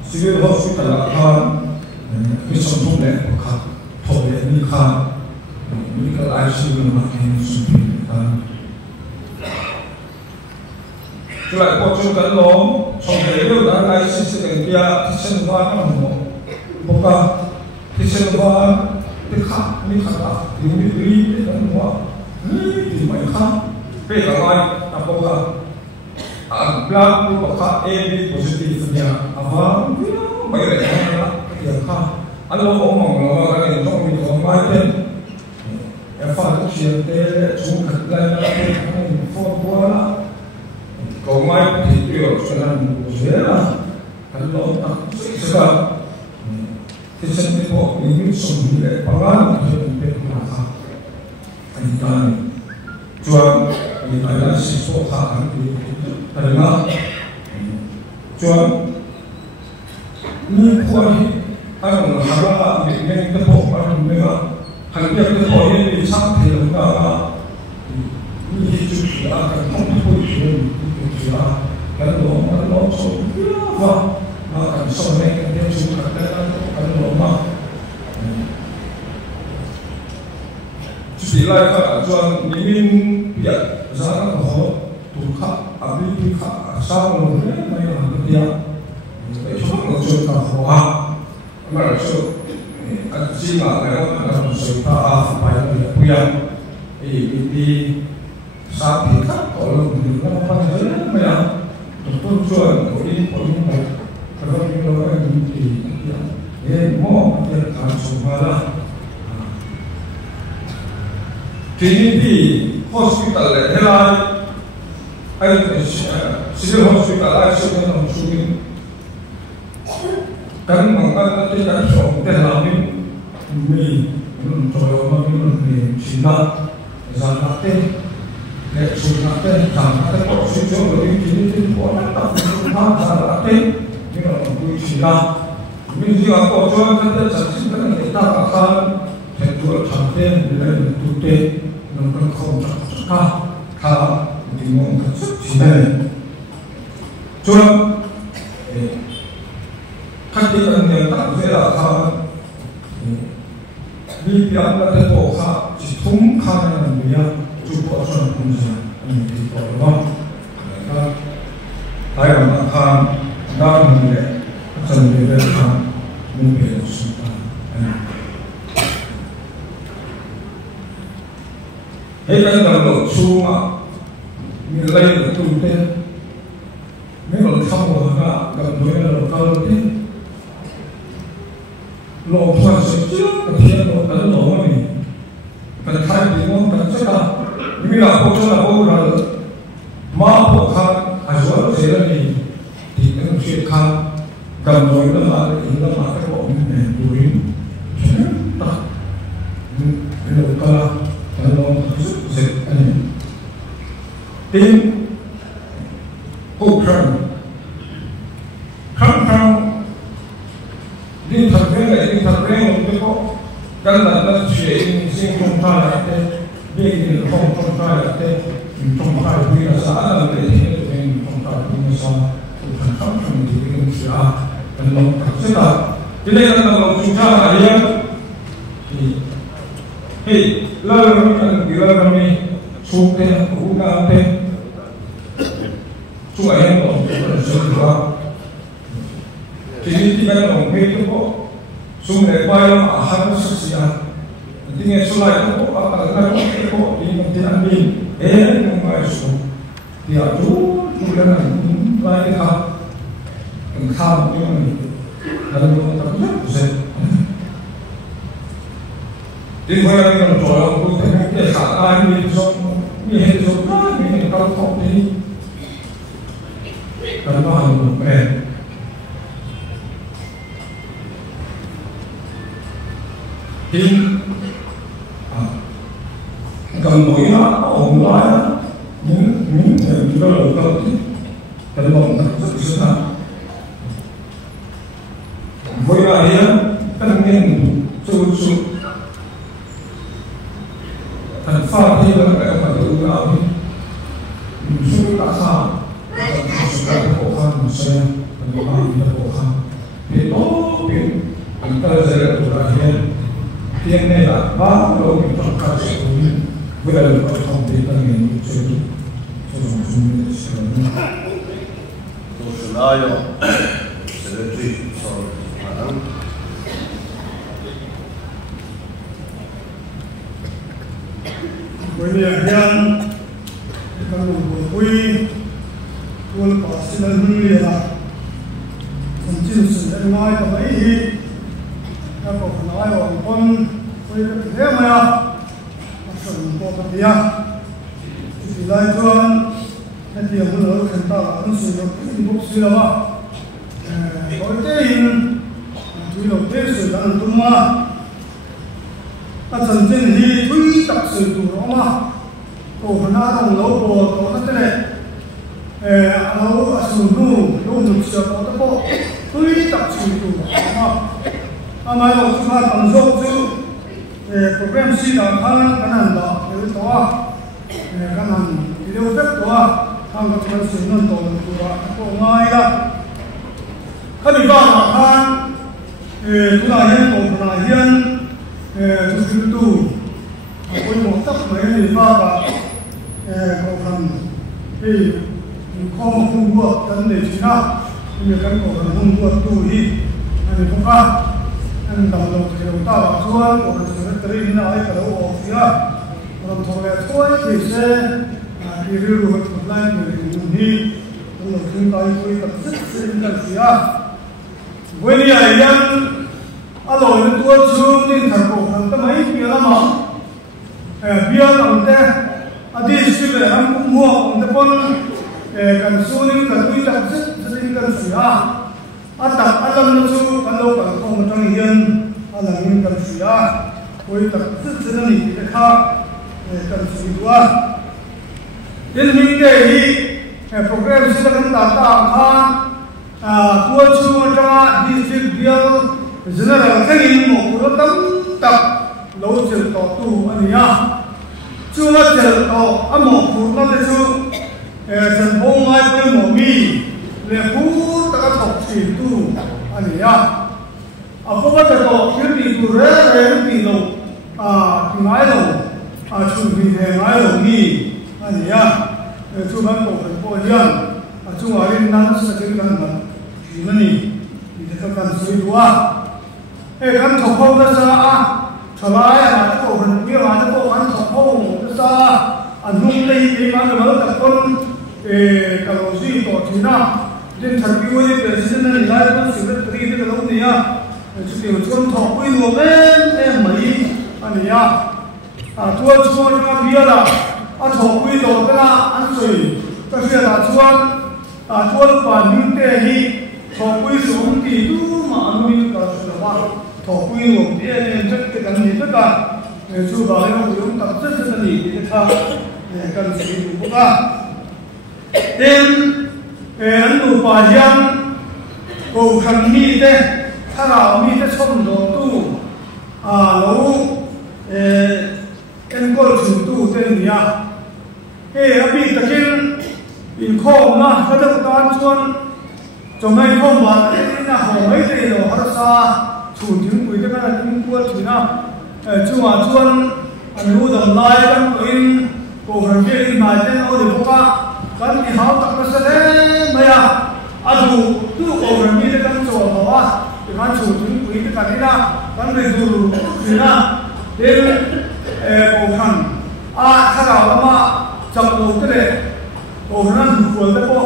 สิ่งที่เราสุดแต่ละข้างมีสมดุลแล้วครับพอเรียนนี่ข้างมีก็หลายสิ่งมาให้สุดกันจุดไหนพอจุดกันลงชมเรื่องอะไรสิ่งที่เกี่ยวที่เช่นว่าน้องบอกว่าที่เช่นว่าที่ข้ามีขนาดที่มีรีที่นั่นว่าที่ไม่ข้าเป็นอะไรแต่บอกว่าBilang tu pakak A positif dia, apa? Baik dah, dia kah? Kalau orang orang kan yang orang itu orang lain, apa tu siapa cuma kerja lain, phone bola, orang lain itu senang berjalan. Kalau tak sekarang, kita ni pun ini semua pangan kita bermasak. Ini jual ini adalah sesuatu yang karena jual ni kuat orang harap dengan tepuk orang mereka hanya tepuk ini sampai lembaga ini juga akan mengikuti juga kalau orang semua akan soalnya dia juga kalau orang sila kan jual ingin dia sangat kau tukar abis tukar asal orang mai orang dia cuma jual kau mereka asyik mereka orang serta apa yang punya ini sapi kan kalau mereka apa saja mereka untuk jual ini kalau orang ini mau dia kan semua lah Kini di hospital le, helai, civil hospital ai sudah langsungin, kan mangkat nanti kan soal terlalu ini, mencoba ini Cina, misalnya le sudah sampai kalau sejauh ini kini orang tak mencoba ini orang Cina, ini jika kau jual kita jadi kita akan jual sampai nilai tujuh nongkrong kontrak di mongkat sini. Cuma ketika yang tak berlaku, di pihak terpokok citum kanan dia cukup orang punya ini orang. Ayam makan dan mulai sendiri kan mungkin sudah. Hekan kalau cuma nilai betul deh, memang kamu agak gambarnya kalau deh, lo puas saja, kemudian lo kan lo ini, kan hari ini kan cakap, ini lah pokoknya orang mau kan asal saya ni, tidak mesti kan gambarnya mana ini mana kau ini turin, tak, ini kalau kalau tim program căn bản là chuyện sinh trong ta là thế biết thì không trong ta là thế trong ta bây giờ xã là để thế nên trong ta bây giờ sao thành khắp trong thì cái sự cần lòng thật sự là cho nên là lòng chúng ta là gì thì lời mình cái lời mình xuống thế cũng cao thế xuống ấy nó cũng sự là jadi tidak mungkin itu kok sumber bayar mahal sosial. Jadi sulai itu kok apa kok di Kementerian BIN mengajukan dia tu bulan lain kan engkau yang dalam kontraknya pusat. Di mana yang jual itu ternyata saat ini itu kalau kau ini kalau mahu thì cầm mũi nó ổn lại những cái đầu câu thì cái lòng thật rất sướng thật với lại tất nhiên chú thành pha thì là cái mà tự áo thì chú đã sao cái khó khăn xem cái bao nhiêu khó khăn thì tốt biến anh ta sẽ là tụi hiện hiện nay là bao lâu mình trong các sự cố gắng với lại có thông tin tăng nghiên cứu cho dòng chúng mình sẽ là tôi sẽ nói cho sẽ là gì sau đó với những nhân các đồng bồi quy quân có sự đơn vị là còn chịu sự đánh nói của mấy thì các bộ nói của con với cái thế mà phần bộ phận địa thì lại chuan cái điều muốn nói chúng ta là ứng xử được bốc xí là có cái hình chủ yếu cái sự đang tung mà chân chân thì tùy tập sự tụ đó mà cổ phần nào đồng lâu bộ có cái này lâu sử dụng lâu dùng sửa có cái bộ tùy tập sự tụ đó mà màเราchúng ta tận dụng chứ program si là cái này đó cái đó cái này điều phép đó hàng các cái sự nâng tổ lực đó có ngay là cái điều đó là chúng ta hiện cổ là hiện chúng tôi tu với một tập mấy người ba và cổ phần thì không không vượt vấn đề gì nào như cái cổ phần không vượt tu thì anh không có anh đồng đầu thì chúng ta bảo chuan cổ phần sự tự nhiên là cái đầu óc kia còn thằng này thôi thì sẽ đi rêu rêu một lại người dùng đi đồng đầu chúng ta với tập sức sinh là gì với những anh rồi tôi chú tin thật cổ phần cái mấy kia lắm mà bia làm thế đi xí về hắn cũng mua ông ta con cần số những cần quy tập rất rất cần sửa tập lâm nó chú cần đâu cần không trong hiền là những cần sửa quy tập rất rất là nhiều cái khác cần sửa qua đến những cái program sẽ làm tạo thành tôi chú cho đi xí bia general cái gì một cái tấm tập lâu chờ tỏ tu anh nhá chưa chờ tỏ âm một phút nó để chú dần bông mai với một mi để phút ta có học chỉ tu anh nhá có bao giờ tỏ cái gì tu rẻ cái gì đâu thì ngay đâu chú vì thế ngay đâu mi anh nhá chú bạn cổ phải cổ nhân chú ở đây năng sẽ cái căn bản thì nó nhỉ thì cái căn suy đoán kan thọc hông ra sa thở lại mà cái cổ phần kia mà cái cổ kan thọc hông ra sa anh nung đây cái mà nó tập con cái đồ gì tổ chức na đến thật cái gì để xin nên lại nó xử lý cái cái lâu này à chúng tôi con thọc cái đồ em mấy anh nhá tua tua cái bia là thọc cái đồ cái là anh rồi cái kia là tua và những cái gì thọc cái số thì tu mà anh nuôi cái là thọ quy một tí nên rất cái cần gì tất cả chú bảo nó cũng tập rất rất là nhiều cái khác cần sử dụng cũng cả đến anh đủ bài giang cổ khăn mi thế thà nào mi thế xong rồi tu lâu nia he abi takin in khom na ka dang tan chuan chomai khom ba na ho mai te lo har sa chu thing pui te kana tin kual thina chuwa chuan an lu dam lai kan in ko han ke in mai ten o de boka kan ni hau tak na se maya adu tu ko han ni kan cho ba kan chu thing pui te kana na kan re du thina den ko han a thara lama chak lo te le ko han du ko te ko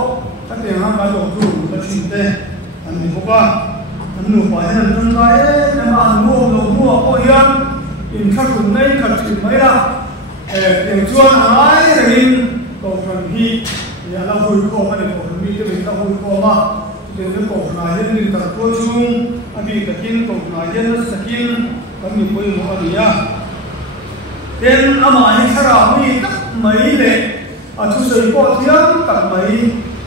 ta te ha ka lo du ka chin te an ni boka an nu pa han tun lai na ma nu lo mu ko yan in khắc cùng này khắc chìm mấy là tiếng chuông ai là in cầu phần hi nhà là hồi cổ mà để cầu phần hi cho mình là hồi cổ mà tiếng cái cầu này dân mình tập cô chung anh bị tập kinh cầu này dân nó tập kinh các mình quay một cái gì à tên ama anh sao là mình tất mấy lệ chú sợi cổ thiếm tất mấy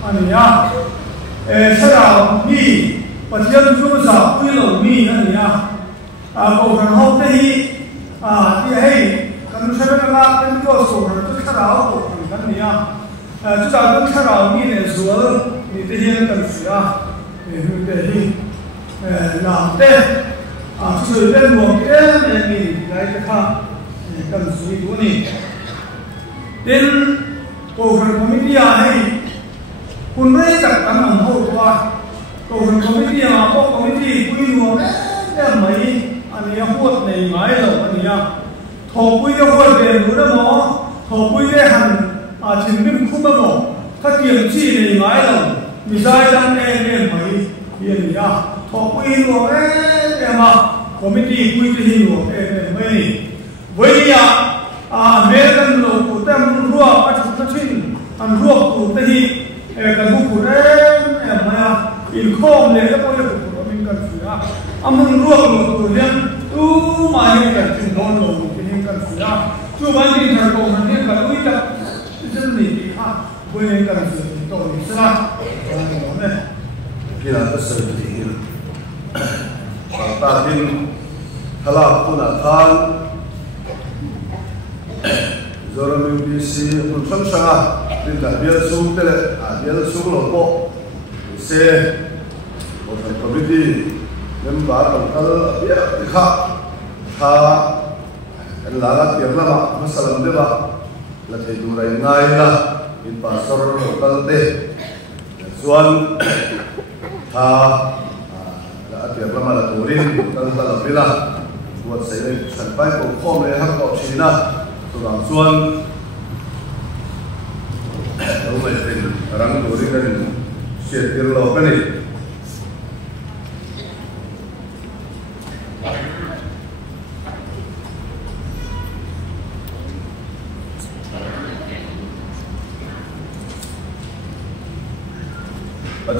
anh nhá sao là mình và thiếm chú sao quy lẩu mình anh nhá cầu phần hậu đâyที่ให้กันใช้เวลาเป็นก็ส่งเราจะข้าเรากันเนี่ยจะจากกันข้าเรามีเนี่ยส่วนมีแต่เห็นกันเสียมีแต่เห็นหลังเต้ช่วยเล่นหมวกเต้มีอะไรจะข้ากันสวยตัวนี้เด่นโอ้คนคอมมิตี้ให้คุณไม่จัดการมันโหดว่าโอ้คนคอมมิตี้พวกคอมมิตี้คุยหัวเนี่ยไหมอันนี้พูดในไม้เราอันนี้ถอปุ้ยก็พูดเรียนรู้นะหมอถอปุ้ยได้หันถึงเป็นคุ้มนะหมอถ้าเกี่ยมชี้ในไม้เรามีใจดังเองเนี่ยไหมเรียนนี่ถอปุ้ยหัวเนี่ยมาคอมมิตี้ปุ้ยจะหิวไม่เวียเมกันโลกุเต็มรัวปัจจุบันชิ้นอันรัวกุเตหิกันบุกุเร่มาอินโคมเลยแล้วก็ยังบุกุมินกันเสียamun ruang lo tu yang tu mai kan tin non lo tin kan sia tu ban din thar ko han ne ka ui ta tin ni ha boi kan sia to ni sa ne kila ta sa ti hin ta tin hala puna khan zoram bc kun sam sa tin ta bia su te bia su lo ko se o ta committee nên bà tổng thơ biết khá khá là các tiếng là mà sao làm được là thầy đủ đầy ngay là in bà sơ rồi tổng tê xuân khá là tiếng là mà là đủ đi tổng thơ làm biết là buat saya ini sampai pokok mereka kau Cina orang xuân đâu mà tin orang đủ đi kan siap dirlo kan ni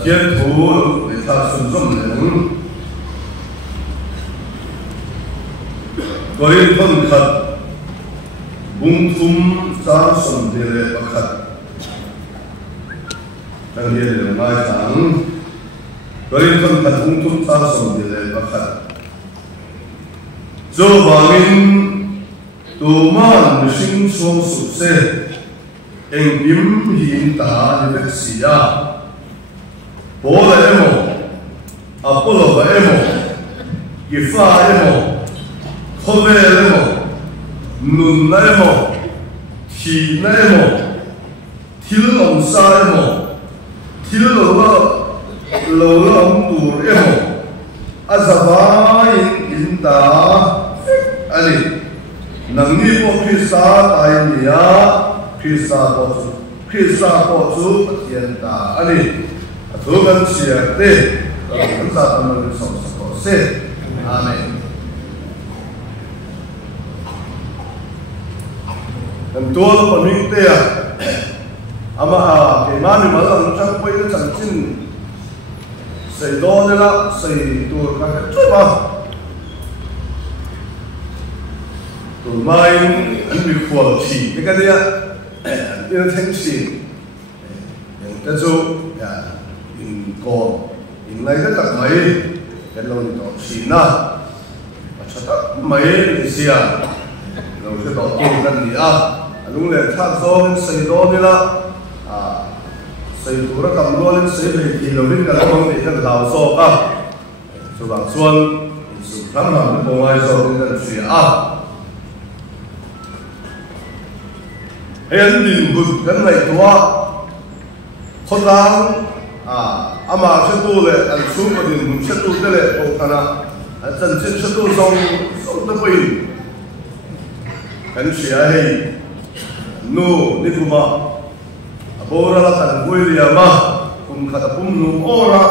thiên thủ để ta sử dụng những có liên thông thật bung thum sáng sớm để lệ bạc thật đang đi để mai sáng có liên thông thật bung thum sáng sớm để lệ bạc thật do vàng tu man sinh xuống sụp xe em bím hiện ta để việc gì Bola emo, Apollo emo, Gifa emo, Kove emo, Nun emo, Thi emo, Thilong sa emo, Thilong tu emo, Azava in ta, Ali, Nangi po Krista tay niya, Krista po su patien ta, Ali. Tuhan siap deh, kalau kita teman sama-sama sih, amin. Dan Tuhan peminta ya, ama kemana malam sampai ke cancin, saya doa lah, saya tur kakek coba, tur main, ambil kualiti, jika dia tensi, yang keju ya. Còn hiện nay rất là mấy cái lối đó xí na và cho tất mấy cái xia rồi cái đó tôi cần gì lung le thak zo sei do ni la sei tu ra kam lo len sei le ti lo rin ka la mong ni kan lao zo ka chu bang chuan su ram ram ko ngai zo ni kan si hen din gut kan lai tua khon lang ama che tu le an su ko din mun che tu te le ko kana an chan che tu song ta pui kan si ai nu ni kuma abora la tan pui ri ama kum khata pum nu ora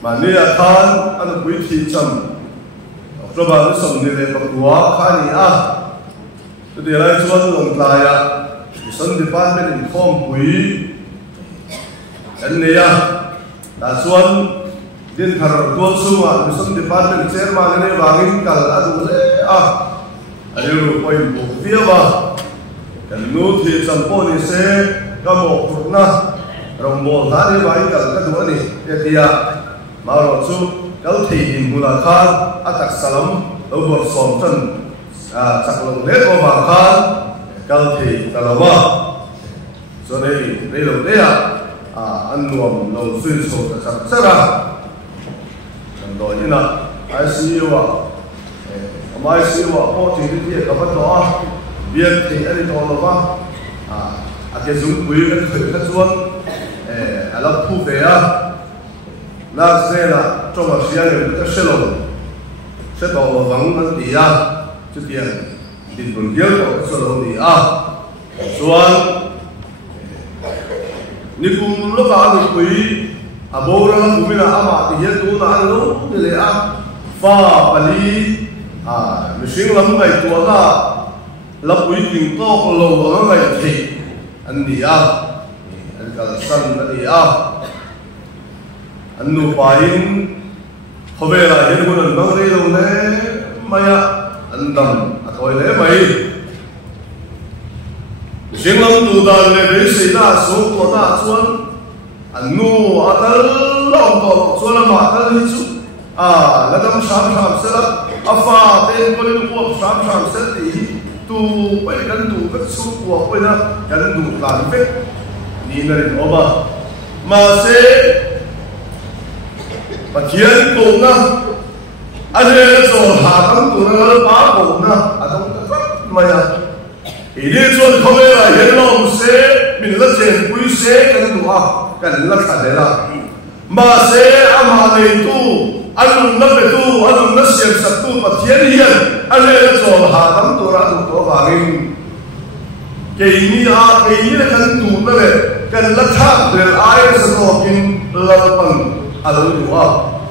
mania khan an pui thi cham ro ba lu som ni le pa tua khani tu de lai chuan long tla ya son department inform pui anh này đã xuân đến thằng tuôn xuân mà xuân department chairman này vàng in cả là đủ lẽ anh đều quay bộ phía vào cái nút thì sản phẩm này sẽ có một phút na rồi một tháng này vàng cả cái đồ này thì mà rồi chú cái thì hình bùn khan tắc salam đâu bớt sòng chân chắc lòng hết vào vàng khan cái thì là mà cho đây đầu đấy anh nuông lâu xuyên số tất cả tất cả còn đó như là ICU ICU có chỉ cái cái vấn đó biết thì anh đó là cái dùng quý cái thử cái chuông là thu về là sẽ là trong một thời gian cái sẽ đó là vắng nó đi chứ tiền tiền bẩn thiếu của số lượng đi chuông ni kum lo ka lu pui abora la kumina ama ti he tu na lo ni le fa pali mishing lam ngai tu na la pui king to ko lo ga ngai thi an ni an ka san ni an nu pa in khove la yen ko nan bang re lo ne maya an dam a thoi le mai riêng lắm tu đàn lệ để xây ra số của ta xuân anh nu atal lòng to xuân là mà atal hết chút là đâm sám sẽ là pha tên con lên cuộc sám sẽ thì tu bây gần tu các số của bây giờ gần tu làm việc nhìn là được mà sẽ mà chiến cùng na anh ấy rồi hạ tấm tu nó phá cùng na tấm tất mày ý đi chuột không phải là hiện lòng sẽ mình là chuyện quý sẽ cái đồ cái là cái đấy là mà sẽ mà này tu anh nó phải tu anh nó xem sạch tu mà thiên nhiên anh ấy cho hạ tấm tu ra tu có vàng cái này là cái tu nó là cái là tháp để ai sẽ có cái là bằng alo tu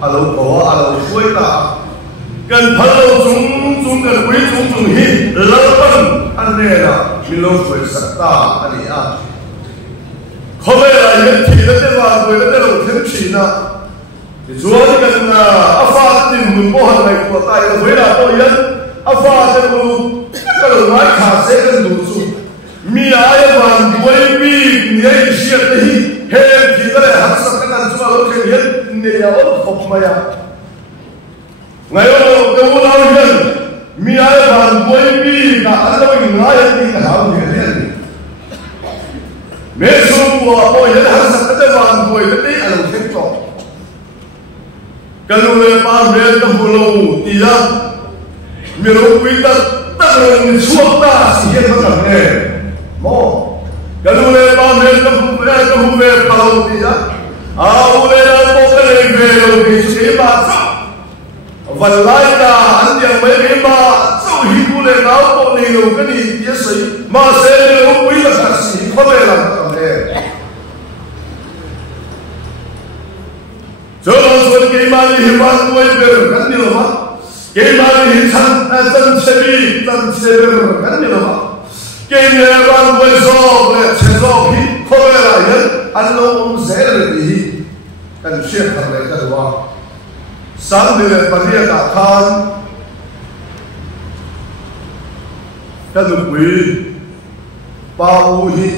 alo có alo quay ta gần phật lâu chúng gần quý chúng hi là bằng anh này là mình lo phải sạch ta anh ấy không phải là những thì nó sẽ vào người nó sẽ đầu thiếu chỉ na thì chúa chỉ cần là pha tìm một bộ hành này của tài là với là tôi nhất pha sẽ có cái đầu nói khả sẽ cần đủ số mi ai bằng với mi nhảy xiết đi hết thì nó lại hấp dẫn cái năng suất lớn cái nhất này là không mà ngày hôm nay tôi muốn nói chuyện mi ai bằng với mi là anh nói nói gì là hảo như thế này mấy số của tôi hiện hàng sắp tới bằng với cái đấy là một trò cái lúc này ba mẹ tôi mua lô thì ra mi lô quý tất tất là mình suốt ta chỉ hiện nó chẳng nghe mò cái lúc này ba mẹ tôi mua về bao thì ra ông này là một cái này về rồi thì chỉ ba và lại là anh em mấy cái mà sau khi cô lên áo bộ này rồi cái gì tiếc sĩ mà sẽ không quý là thật sự không phải làm cái này cho nên số cái mà đi hiệp ăn quay về cái gì đó mà cái mà đi hiệp ăn chân xe về cái gì đó mà cái này bạn quay số về xe số thì không phải là hết anh ông sẽ là gì anh sẽ làm cái đó sáng đi lên phần địa cả khan cái lục quý bao hi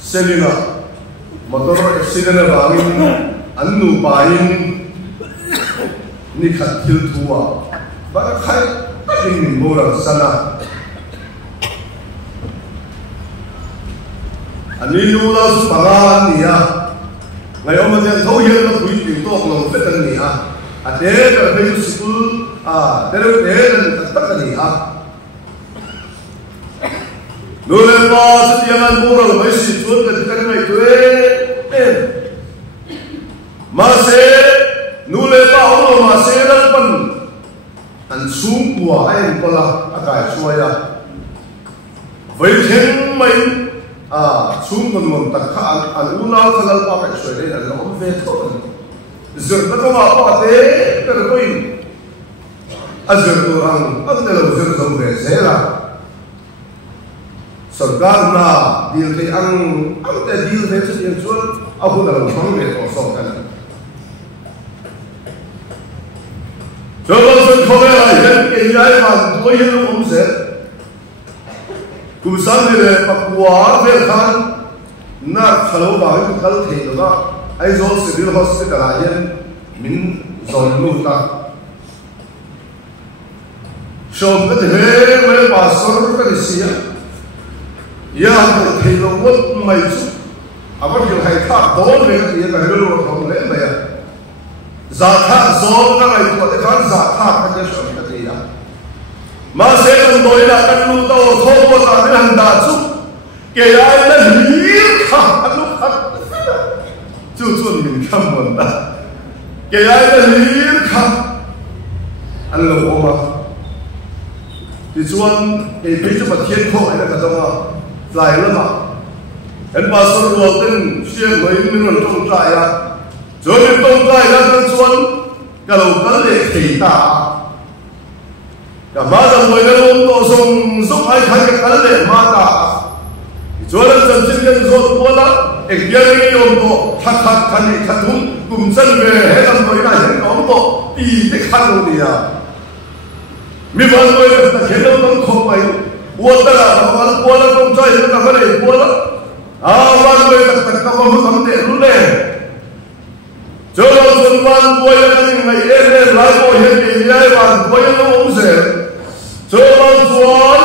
selina motor accident vangin annu pain ni khat thil thua ba khai takin mo ra sana anh đi du đó số bằng anh à ngày hôm nay thấu hiểu nó quý tiểu tốt lòng rất là nhỉ để là bây giờ sự để là tất cả nhỉ nô lên ba sự tiếng anh mua rồi mấy sự chuột cái này thuê mà sẽ nô lên ba ông rồi mà sẽ đang bận anh xuống của anh có là cái xuôi à với thiên mình xuống con nguồn tất cả anh u nào khăn qua cái xuôi đây là nó về thôi giờ nó có mà có thế cái là coi giờ tôi ăn đây là giờ tôi về thế là सरकार ना दिल के ang ते दिल है तो ये जो अब ना हम में तो सो कर जो लोग खोले हैं कि ये बात तो ये लोग हमसे कुछ ने पकुआ पे खान ना खलो बाहर खल थे तो ना आई जो सिविल हॉस्पिटल आये मिन जोनू का शोक है मेरे पास सर का Risia ya thì lo mất mày chút aber điều hay khác đó về cái gì là lo không lẽ mày giả khác gió cái này của cái khán giả khác cái chuyện cái gì đó mà sẽ cần đối là cái lu tàu thô qua cả cái hàng đá chút kể ai là hiếm khác lúc khác chú chuẩn mình không muốn ta kể ai là hiếm khác anh lo mà thì chuẩn cái bây giờ mà thiên thổi là cái đó lại lắm à anh bà sơ ruột tên xuyên với mình trong trại à rồi mình trong trại là cái xuân cái đầu cái lệ thị tạ cả má rằng người đàn ông tổ sung giúp ai khai cái lệ má tạ rồi là chân chân chân rồi tôi là anh kia cái ông tổ thắt thắt khăn đi khăn thúng cùng chân về hết làm người này hết ông tổ đi cái khăn đâu đi à mình vẫn người ta khiến ông không phải buat dah, kalau buat lah kau cai itu tak boleh buat lah. Awak boleh tak kau kamu deh dulu. Jangan sempat buat yang ini lagi buat yang ini buat yang umum saya. Jangan buat,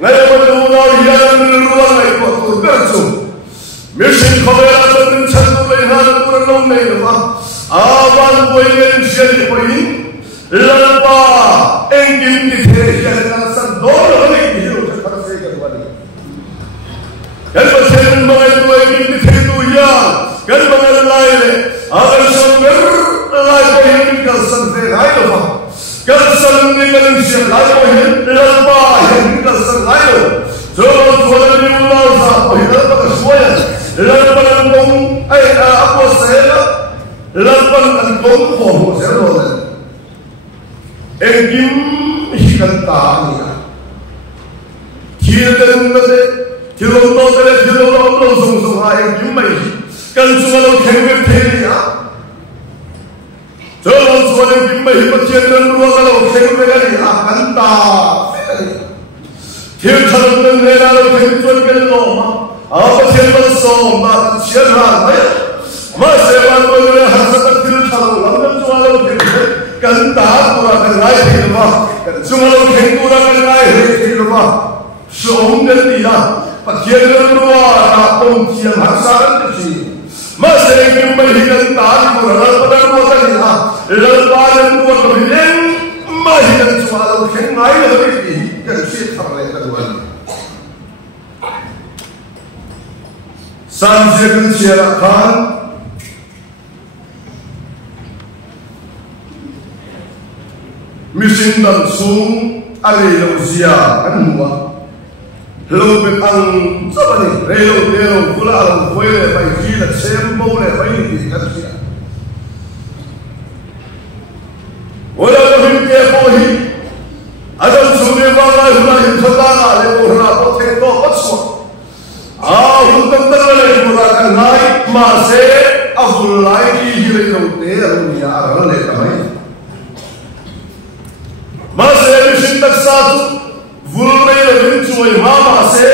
lagi buat yang luar lagi buat tu bersu. Mesin kamera dan channel lehan kurang lama ni lah. Awak buat yang siapa buat ini. Lampa engin di dalam sandor lagi hidup sekarang saya keluar. Kan pasien mengenai engin di situ ya, kan mengenai agar sumber lain yang kalsan lain apa? Kalsan dengan siapa lain lampa yang kalsan lain. Jangan jualan di luar sana, hidup tak sesuai. Lampa angkong, apa saya? Lampa angkong koh saya. Engim hikan tanya, tiada nade, tiada nade, tiada nade, sungsung engim mai, kan cuma lo kengkeng tiada. Jangan cuma engim mai, macam mana lo kengkeng ni, anta. Tiada cara nade lo kengkeng kan lo, apa tiada som, tiada apa? Masih orang boleh hasil tiada cara, lambat cuma lo kengkeng. Kan tak kurang lagi hilma, cuma lo kengkurang lagi hilma. Seorang dia, pakian luar, apun tiang hasaran kecil. Masa yang membahikan tak kurang pada luar dia, lepas luar kemudian membahikan cuma lo kengai lagi kan siapa lagi kedua. Sampai siapkan. Mesin dan sung alih usia anua, lalu petang siapa ni? Relo pula alam boleh baik jilat sembo boleh baik di kerja. Walau berhenti boleh, ada sumber balai hulai khutbah lepas hulai potong kosong. Untuk terlalu murakan naik masih afulai dihiri hotel dunia arah lekamai. Masih mesin tak satu, vulai lebih cuai mama se,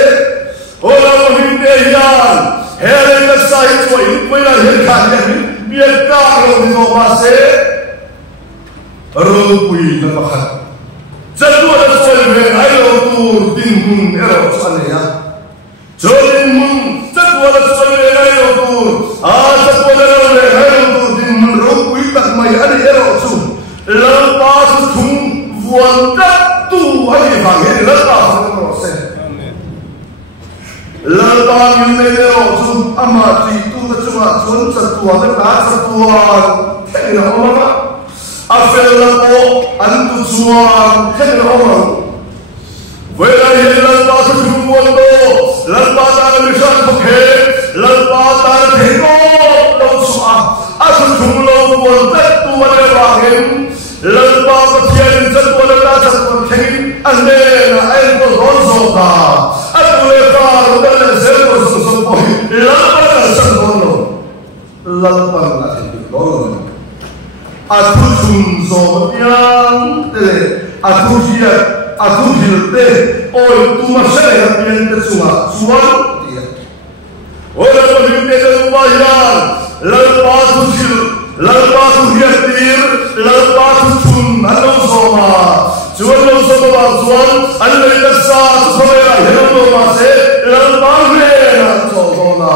orang menghindar, hari tak sahih cuai, punya hari biar kau dengan masih, rupui nampak. Jatuh ada cuai, ayo tur tinggung erok sana ya, jodimun suan tat tu ai vang he la ta sang ro se la ta min ne ro chu ama chi tu ta chuma chuan sa tu ta ta sa tu he na oma a fel la po an tu chuan he na oma vela he la ta sa tu muan do la pa ta mi san ko he la pa ta the ko lo su a su tu lo muan tat tu wa le wa he lalpa pathian chan ko la ta chan ko thengin ane na ai ko ron so ta atule pa ro la zel ko so so ko lalpa na chan ko no lalpa na thi ko no atu chum zo yang te atu hia atu hil te oi tu ma se ha pien te chunga chuan dia ora ko hil te ba ya lalpa tu hil lalpa tu hia tir lalpa tu chum alo soma chuan lo soma ba chuan an le ta sa so ya helo lo ma se lalpa le na so so na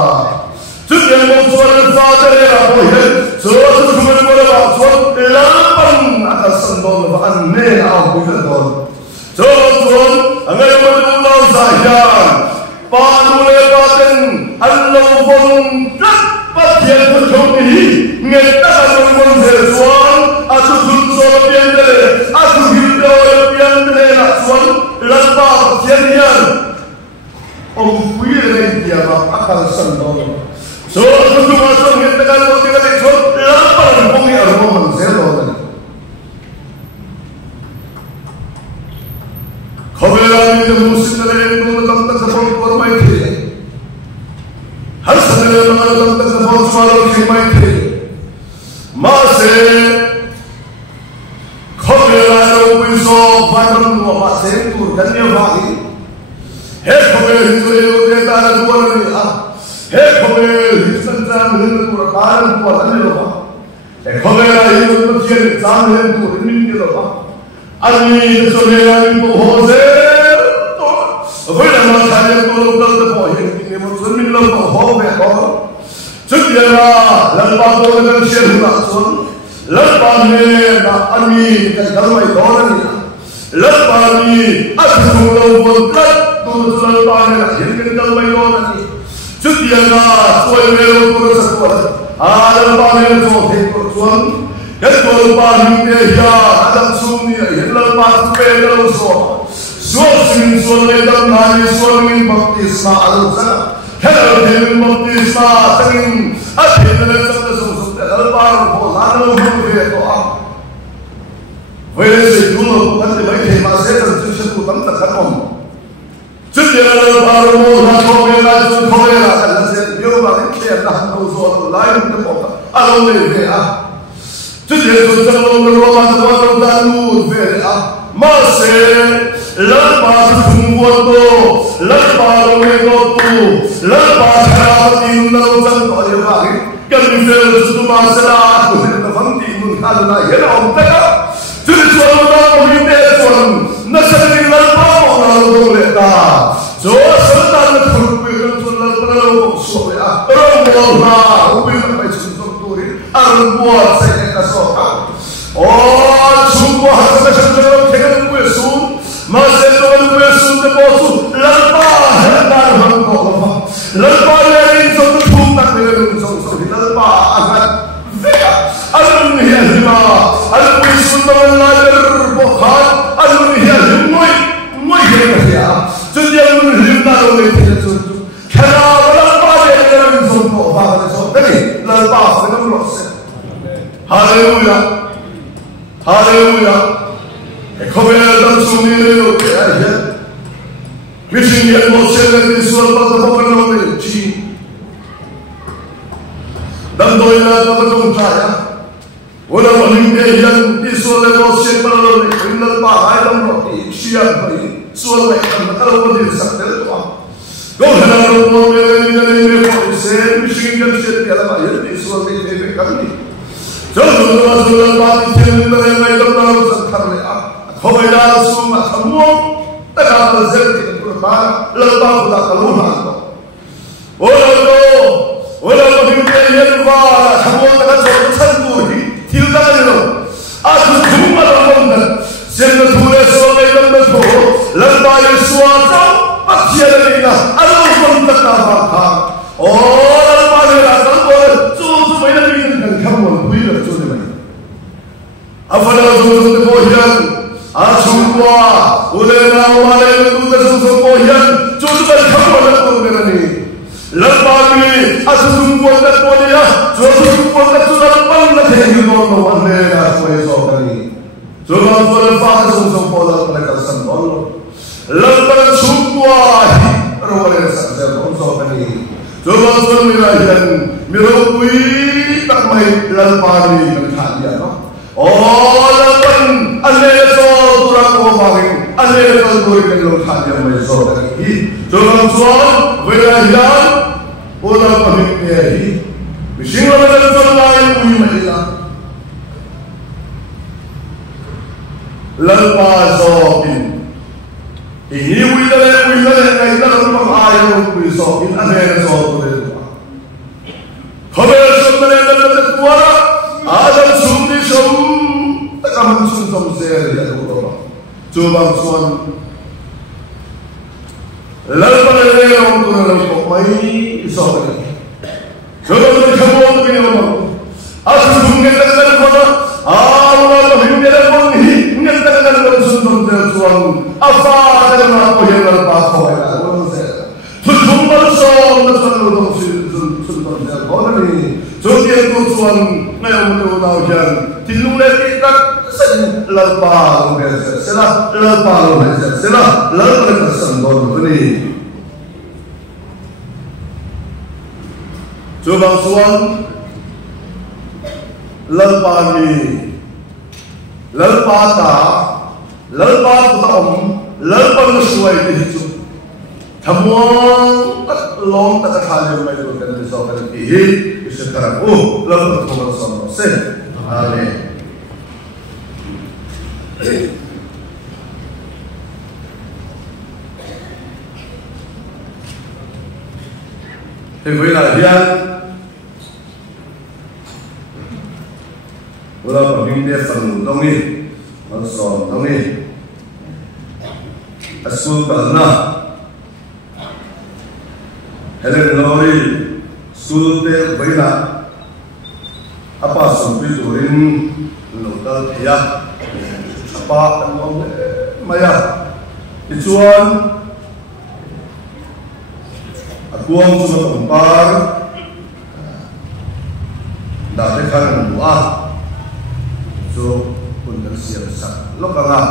chu yan mo chuan fa ta le ra bo he so tu chum mo la ba chuan lalpan aka san do ba an ne na au bu ta do so chuan angai mo lo sa ya pa nu le ba ten an lo bon tat pa thian ko chom hi nghe ta lo bon se chuan a chu chun so pian de a chu hil do pian de na chuan lan pa thian yan om pui le dia ba akal san do so tu ma so nghe ta lo ti ka le chuan lan pa ko mi a ro man se lo de khobela ni de musin le no tam ta ko por mai thi har san le no tam ta ko por mai thi ma se khobela no win so ban no ma se tu kan ne va hi he khobela ni le de ta na du ni a he khobela hi san san ni tu ra kan ko an le va he khobela hi tu ti ni san le tu ni ni lo va ani so le ani ko ho se to voi la ma sa le ko lo dal de po hi ni mo so ni lo ko ho me ko chuk ya la ba ko le she hu na so la ba ne na ani ka dal mai do ni la ba ni a su lo bo ka tu so la ba ne hin ka dal mai do ni chuk ya na so le lo ko sa ko a la ba ne so he ko so cái con ba những cái ya adam sum ni hiện lên ba pe lo so so sin so le dam na ni so min baptisma al sa hello hin baptisma tangin a hin le sa so so al ba ko la no ho ve to a ve se tu lo kan de mai the ma se tan chu se tu tam ta khan om chu de la ba ro mo na ko ve la chu ko ve la la se yo ba ke na no so la ni de ko a lo le ve a tu de tu ta lo ro ma ta ta ta nu ve a ma se la ba tu mo to la ba ro me ko tu la ba tha ti na lo san to le ba ki kan ni fe tu ma se la tu ta fam ti mun kha la ye la om ta tu de so lo na mo ni de so na sa ni la ba mo na lo le ta so sa ta na tu pe ro so la ba lo so ya ro mo na u bi na mai su to tu ri ar bo sa ka so oh chungwa ha sa sa lo ke na ku su ma se to lo ku su de bo su la ba ha na ha ko la ba le ni so tu tu ta ke lo so so la ba ha ve al ni ya ma al ku su to la der bo khan al ni ya moi moi ke na ya tu ya lu ni ta lo le te tu kana la ba le ni so ko ba le so ke la ba se na lo se hallelujah hallelujah khobela dam sumi le lo ke ai ya mission ya mo se le ni so ba ta ko no le chi dam do ya ta ba dum ta ya wala ma ni de yan ni so le mo se ba lo le in la ba ai dam lo ti shi ya ba ni so le ka ta lo di sa te to go na lo mo le ni me ko se mission ya se ya la ba ya ni so le te ka ni जो सुन बात चेन में मैं तो ना कर ले खोबेला सुन समो तका बजर के कुर्बान लता खुदा कलूना ओ लो बिंदे यलवा समो तका सो छंदू ही थिलदा लो आज झुम लो बंद sen na thule so ngai lam na tho lam ba le suwa chau pat chia le na alo kon ta ta ba kha o lam ba le la dang ko chu mai na ni kan kham mon pui la chu le mai afana chu chu ko hian a chu wa ule na wa le tu ta chu ko hian chu ba kham mon la ko le ni lam ba mi a chu ko ta ko ya chu ko ta chu la pan na the ni no no wa le na so so ka ni Tuhan Tuhan Faham sungsung pola mereka sembol. Lepas semua orang sahaja bangsa kami. Tuhan Tuhan mirahan mirui tak main lalpani berkhidmat. Oh lepas ane so turang kemarin ane lepas dua kilo khidmat mereka kami. Tuhan Tuhan mirahan pola pemimpin. Mesti orang Tuhan lain punya mereka. Lalpa zobin ini wila ngai na rumah ayo zobin ane zobin khabar sumne na tuara adam sumni sum takam sum ser ya Allah coba suan lalpa le orang tu mai zobin coba kamu tu ni asu sumne na kono Allah himela banghi ngatakan sundum tersuang apa dengan apa yang berlaku pada tujuh bersama sundum sundum tersuang ini jadi tersuang yang menurutkan tilung lagi tak sen lalpa biasa selah lalpa biasa selah lalpa tersendor ini coba suang lalpa ni lalpa ta lalpa ta lalpa na suai di situ thamuang tak long tak khale mai lo kan so kan hi sekarang lalpa tu bersama se amen Với lại điên Ula paming dia phần đông đi nó sòn đông đi asul karna Helen Lori sulte với là apa sumpi turin lokal thia apa ngom maya ichuan akuang cuma tempar dari kan doa so pun tersiap sak lo kanga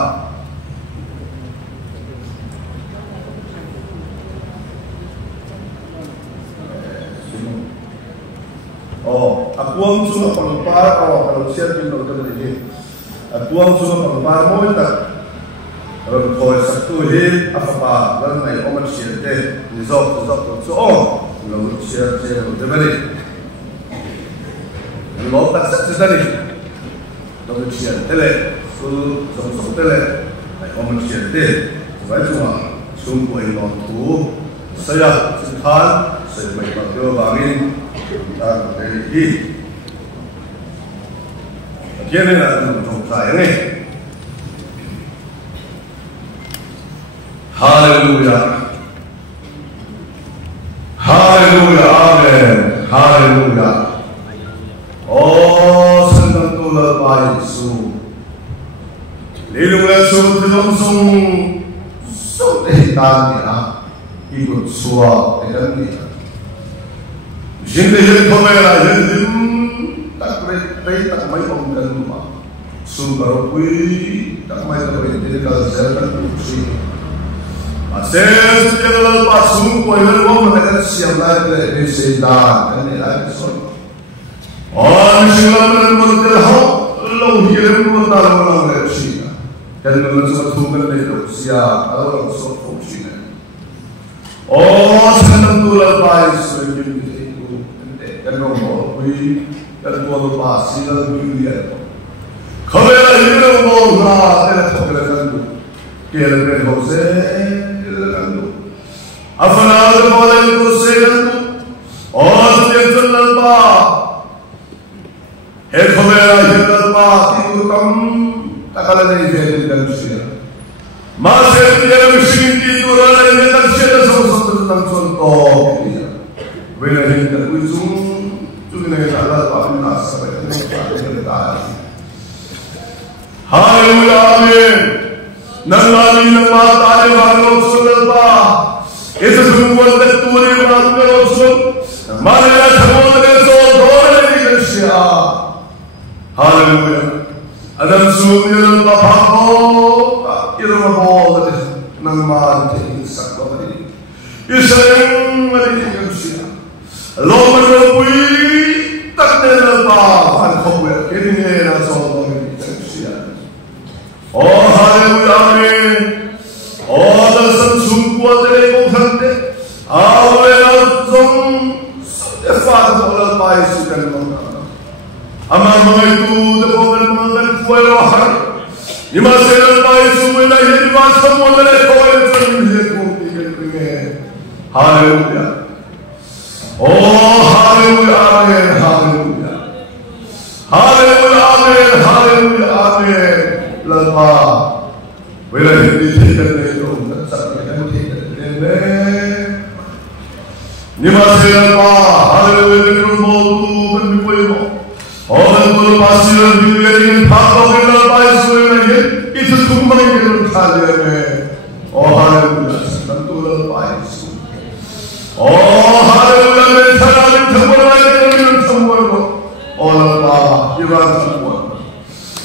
oh akuang cuma tempar kalau siap di lokal ini akuang cuma tempar mau tak kalau kau satu hit apa dan mai omat siap deh nizok so lalu siap debeli lo tak sedari lalu siap tele so tele mai omat siap deh sebab cuma sumpu elok tu saya setan saya mai pakai bangin dan dari kini nak untuk saya ni Hallelujah. Hallelujah. Amen. Hallelujah. Oh, senang tulah baik su. Lilunglah su terlangsung sudah tanya ikut suara dengan dia. Jadi pemela jadi tak berarti tak main omkan rumah. Sumber kui tak main terus jadi kalau saya kan kursi. Ases jalan pasung poiler wong mereka siap lagi di sedan ini lagi soal. Oh, misalnya mereka lo hilang bertaruh dalam relasi, dan mereka semua tumbang itu siap kalau soal fungsi. Oh, senang tulah baik sebelum itu, dan nombor kui dan tuah pasti dan dunia. Kalau hilang mau nak terlepas tu, kira berhose. Afalal boleh berusaha और जल्लल्लाह एक हमेरा जल्लल्लाह तिरुकम तक kala na ibe dan siya masih dia mesti tidur dan dia siya sa usapan ng sonto wala hindi ujung tugna kala pa nasa pa ng haleluya amen nalami ng mga tayo ng sunod pa ito sumuwan na tuloy ng mga sunod malala sa mga sunod doon na siya haleluya adam sunod pa pako irumabo ng mga sa kapatid isa yung maliligyan siya loman na puwi taknela pa ang kapatid kininay na sa mga siya oh haleluya amen oh dasang sungkuwa tere kong hante awe na zong efat wala tayo sudan mga amang mga ito dapo ng mga fuelo har ima selan tayo sumila hirwa sa mga ito ay sa mga haleluya oh haleluya amen haleluya haleluya amen haleluya amen lalpa wala hindi tiyan na ito nagsabi ng tiyan na ni masayan pa haleluya ng mo kandipoy mo o nagpulo pasiyan bibigyan ng pagkakil na tayo suwi na yun ito kumang yung kaliyan o haleluya nagtulal pa iso o haleluya may salamin sa buwan na yun sa buwan mo o lalpa iwan sa buwan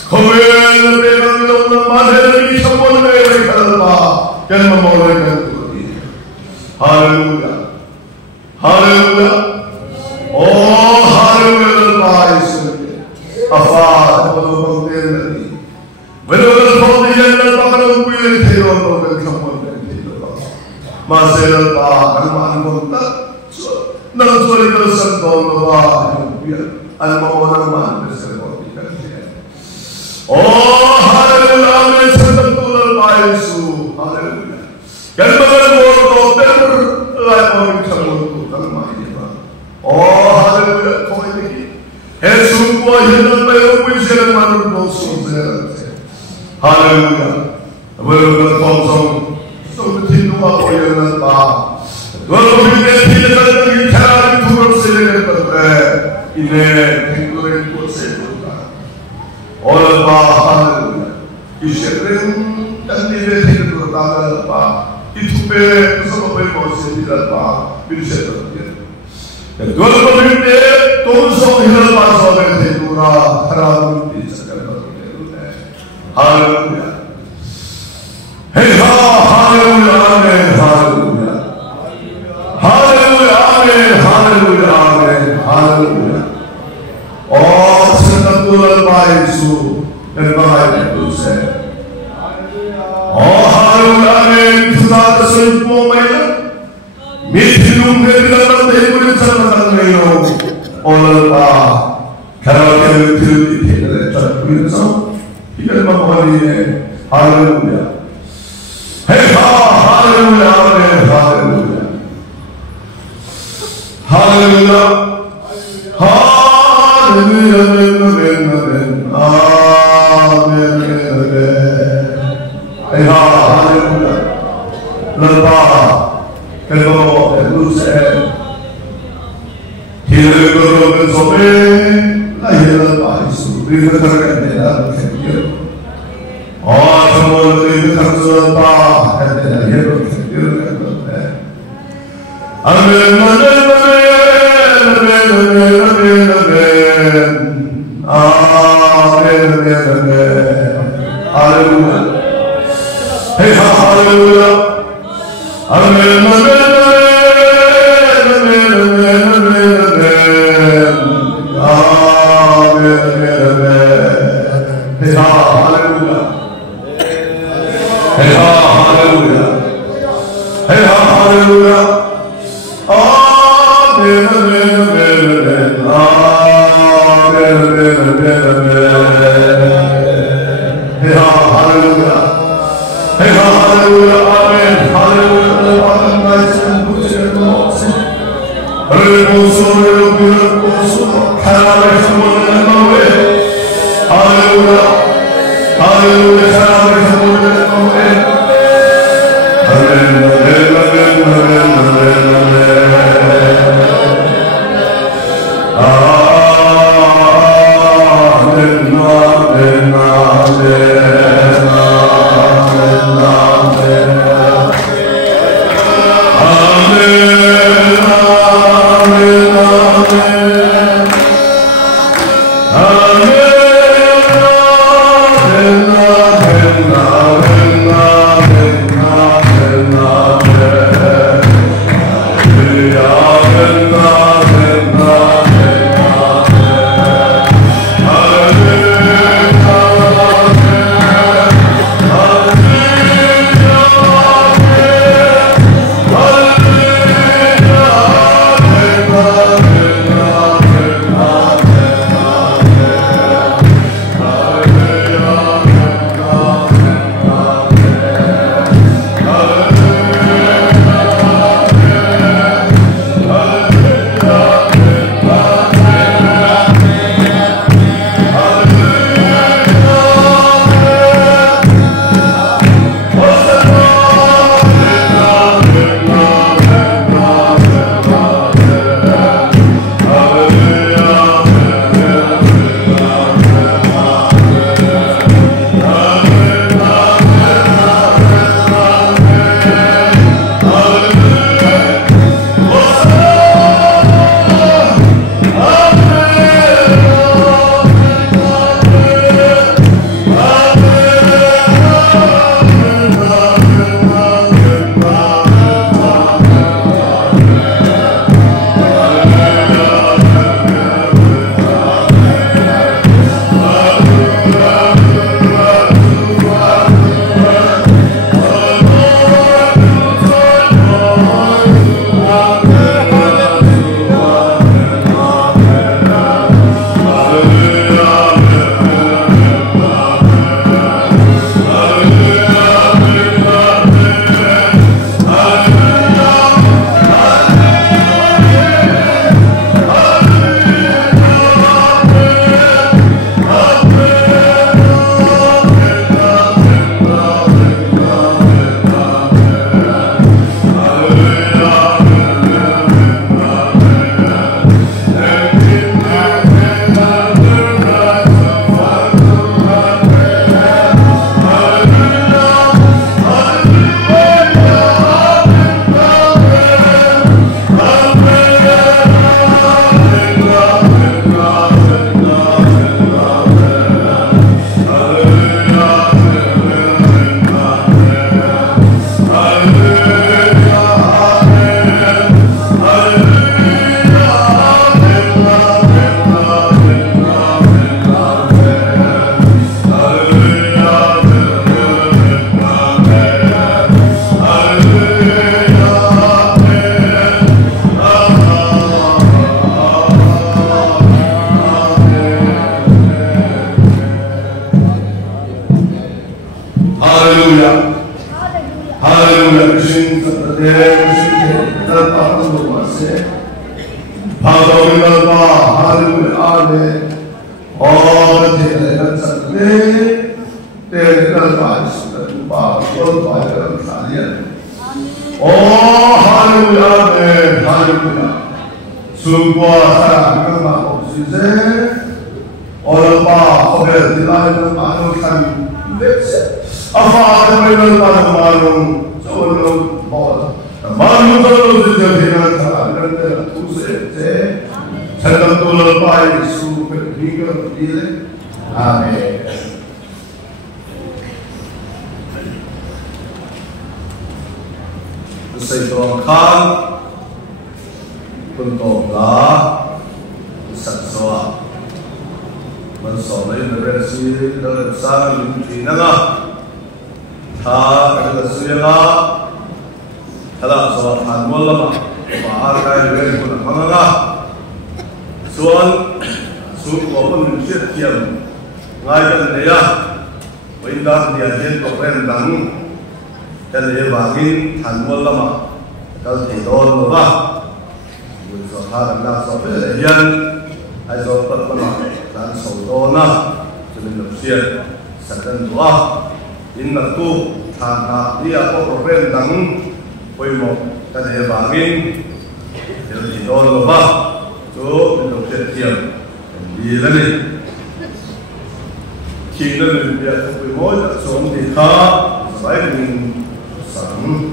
Kawin na pinaglaw ng manhel sa buwan na may kalpa yan mamulay ng tuloy haleluya haleluya oh haleluya lalpa iso afa kapalubang tinali Walau pagdiyan ng pagkakulit tayo ang pagkakulit tayo masalan pa ang maanmunta nang sulit na sa tono ba ang maunang man sa oh haleluya amen sa tagtulal pa Yesu haleluya kan mga mga dokter lahat mo sa mundo kang mahiba oh haleluya kung hindi Yesu po ay hinang mayroong wisya ng manunod sa haleluya wala ka konsong so tino ako yan ng pa wala ko hindi na ng itara turun sila ng ine tingkurin po sa ito wala pa haleluya isyempre tandile tingkurin tagal pa itupe sa mabay mo sa nila pa binisya wala ko hindi tunsong hilal pa sa mga tingkura haram hindi sa kalabang haleluya hey ha haleluya amen haleluya haleluya amen haleluya amen haleluya oh sa natural pa Yesu ng mga ipinuse oh haleluya amen tunatasal po ngayon mitinong nabilang ng tayo sa matang ngayon o lalpa karawakan yung tinitid at pinasang ikan mamahalinya haleluya hey ha haleluya amen haleluya haleluya haleluya amen amen amen amen amen hey ha haleluya lalpa kalmo eluse hilagoro sobe lahir pa Yesu bigatan nila kaya oh semua itu tersurat kata dia berkata amen amen amen amen amen amen amen amen haleluya hey haleluya amen amen Hallelujah. sadan tua inna tu thana dia ko ren dang poi mo ta de bangin di don ba to do se tiam di la ni khi nó lên dia poi mo ta som di kha sai min sang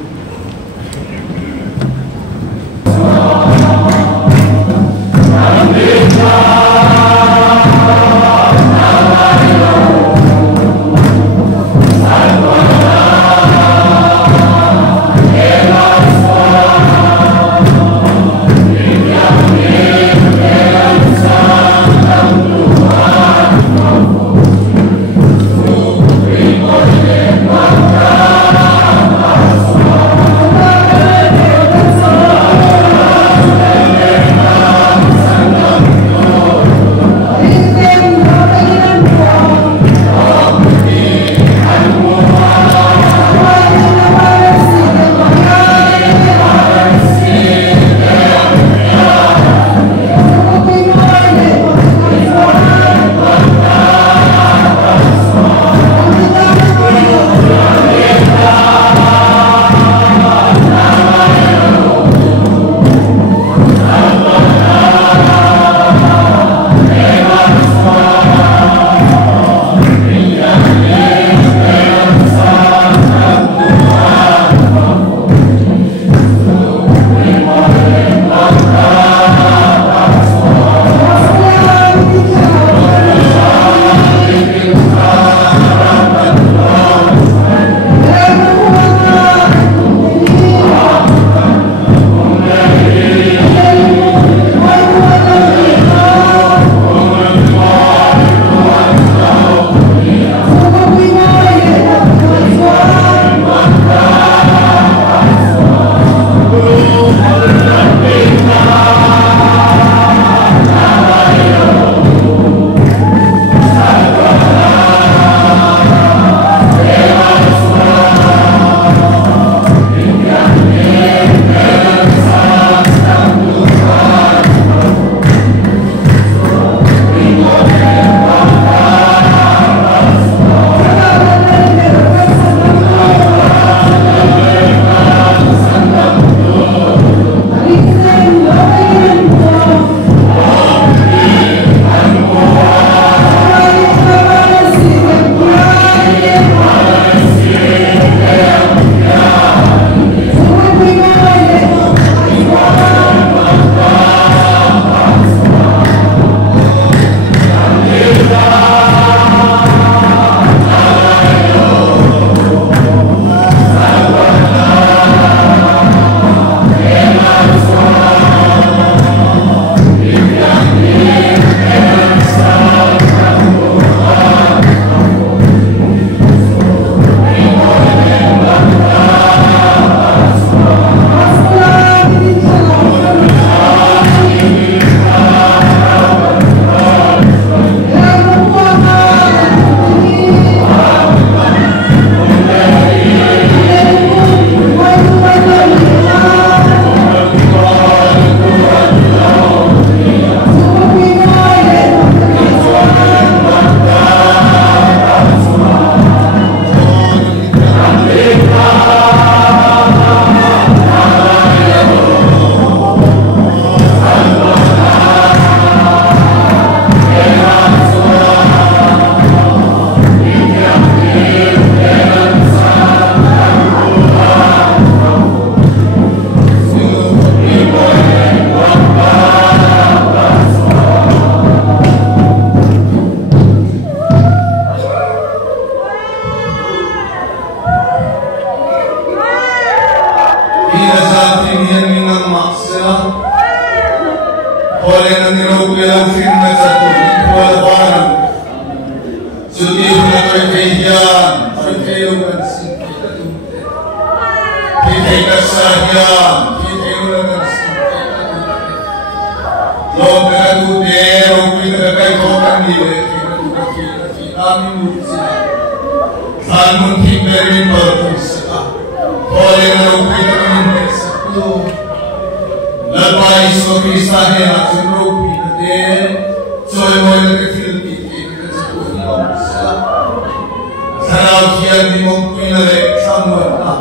yang di mampu nale sama ta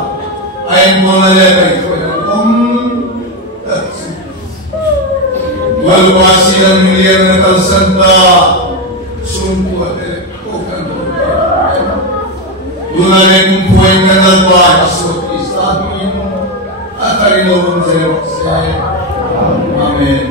ai mo nale kai ko wal wasilan milian kal santa sumpu ate ko kan dunane kumpuai kanal ba so isami akari no zero amen.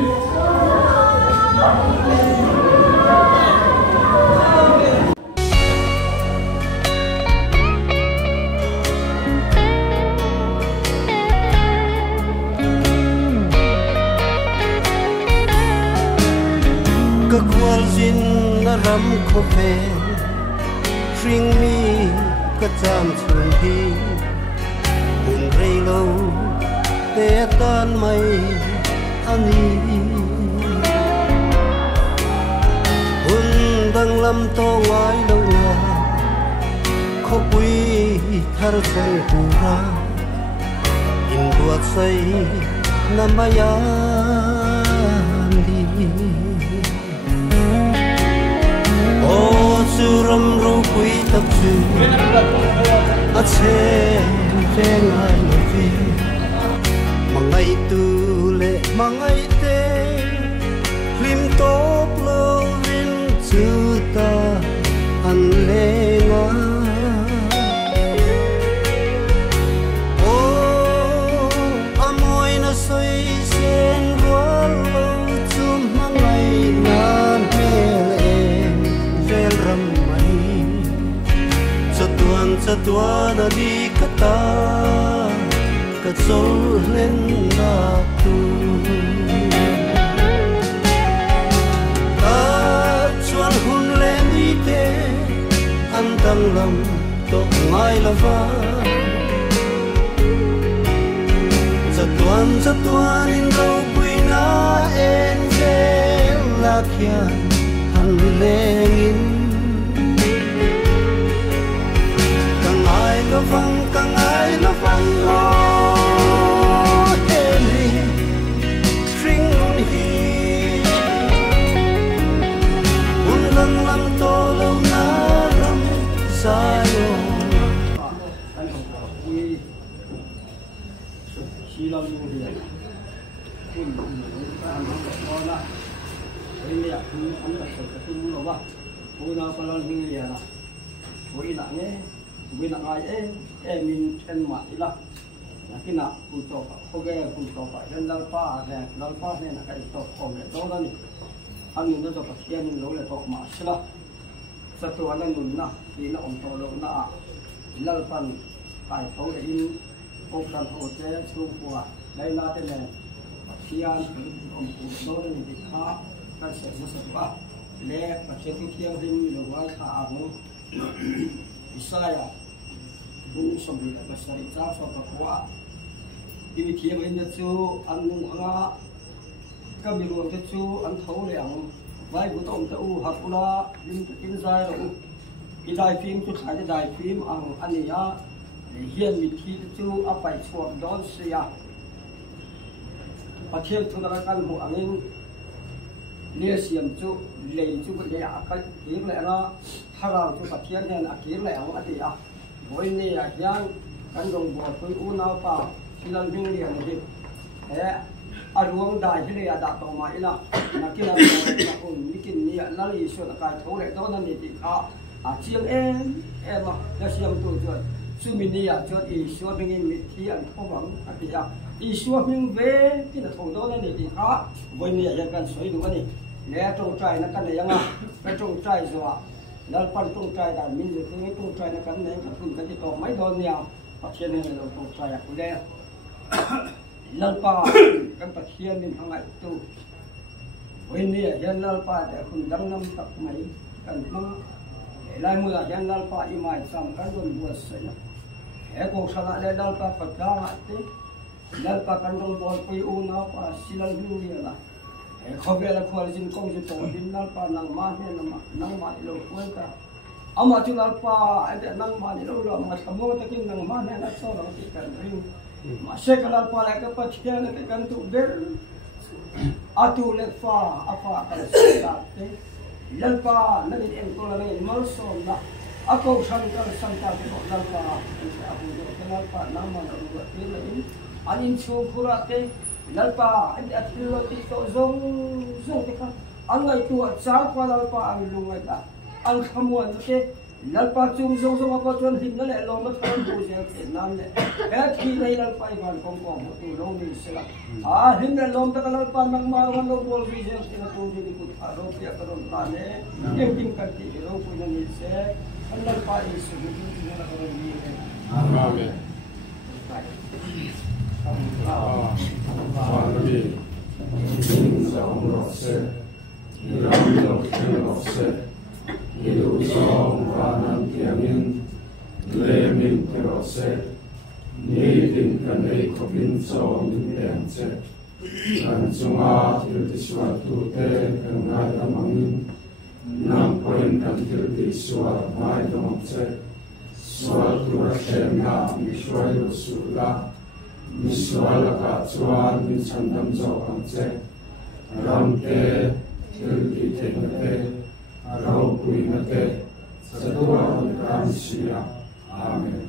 Kakwal zin na ram ko pe ring mi ka cham chun hi hun rei lo te tan mai ani hun dang lam to ngai lo na kho pui thar sang pu ra in buat sai na maya ram ru quy tập trừ a che che ngai no vi mangai tu le mangai te lim top lo vin chu ta an le nga o amoi na soi sen wal lo chum mangai na ram Satuan di kata Katsol len tu Katswal hun len ite Antang lam tok ngai lava Satuan in rau puina Enzel lakyan Han lengin Kang ai lo vang lo eli ring hi un lang lang to lo na ram sayo si lam lu dia kun an ko na ini ya kun an ka tu lo ba una palal ni ya la oi na ne Bila ngai min chen ma ila nakina kunto pa oge kunto pa dan lalpa ne na kai to ko le do ni an do to pa kian lo le to ma sila satu ana nun na ina on to lo na lalpan kai to le in o kan ho che chu kwa dai na te ne kian on do ni di kha ka se mo sa ba le pa che ti kian rim lo wa kha a mo Isaya bu sombi la basari cha so ka kwa ini thiam in chu an nu anga ka mi ro te chu an tho le ang vai bu tom ta u hakula lim in zai ro i dai phim chu khai dai phim ang ania le hian mi thi chu a pai chuak don sia pathian thu na kan hu angin lia siam chu le chu le a ka ki le ra thara chu pathian hen a ki le ang ati a voi ni a yang kan dong bo pui u na pa silan bing lian hi he a ruang dai hi le a da to ma ila na ki la na un ni kin ni a la li so na kai tho le do na ni ti kha a chiang em ma la siam tu chu su mi ni a chu i so bing in mi thi an tho bang ati a i so bing ve ki na tho do na ni ti kha voi ni a ya kan soi du ani le tong trai na kan ya nga pe tong trai zo a dal pan tong trai da min je ke tong trai na kan ne kan kun kan ti to mai don nia pathian ne lo tong trai a ku le lalpa kan pathian min hangai tu oi ni hian lalpa de kun dang nam tak mai kan mang lai mu a hian lalpa i mai sam kan don buat sai e ko sala le lalpa patha ate lalpa kan don bol pui u na pa silal hu ni la khobe la khol jin kong ji to din nal pa nang ma he nang ma lo kwenta ama tu nal pa ade nang ma ni lo ma samo ta kin nang ma ne na so lo ti kan ring ma she kala pa la ka pa chya ne te kan tu ber atu le fa afa ka sa te lal pa na ni en ko la ni mal so na Ako sangkar sangkar ko lalpa aku ko lalpa nama lalpa ini anin chukurate lalpa atilo tito zong teka angai tu sa pa lalpa ang lungai da ang khamuan te lalpa chung zong ako chon hin na le lo ma thon bu se nam le he thi nei lalpa iban kong tu lo ni sela hin le lom ta lalpa nang ma wan lo bol vi se na tu ni ku aro pya karon na ne kim karti ro ku ni se Allah Pai segitu juga orang ini. Amin. Amin. Insang rasa, iram rasa, hidup song kanan tiangin, lemin terasa, nidin kanai kopin song tiangse, kan cuma hidup suatu te kengai amangin. Nam poin kantil di suara mai domse suatu rakyatnya miswai usula miswala kacuan misandam jawangse ramte tildi tenate arau kuinate setua ramsia amin.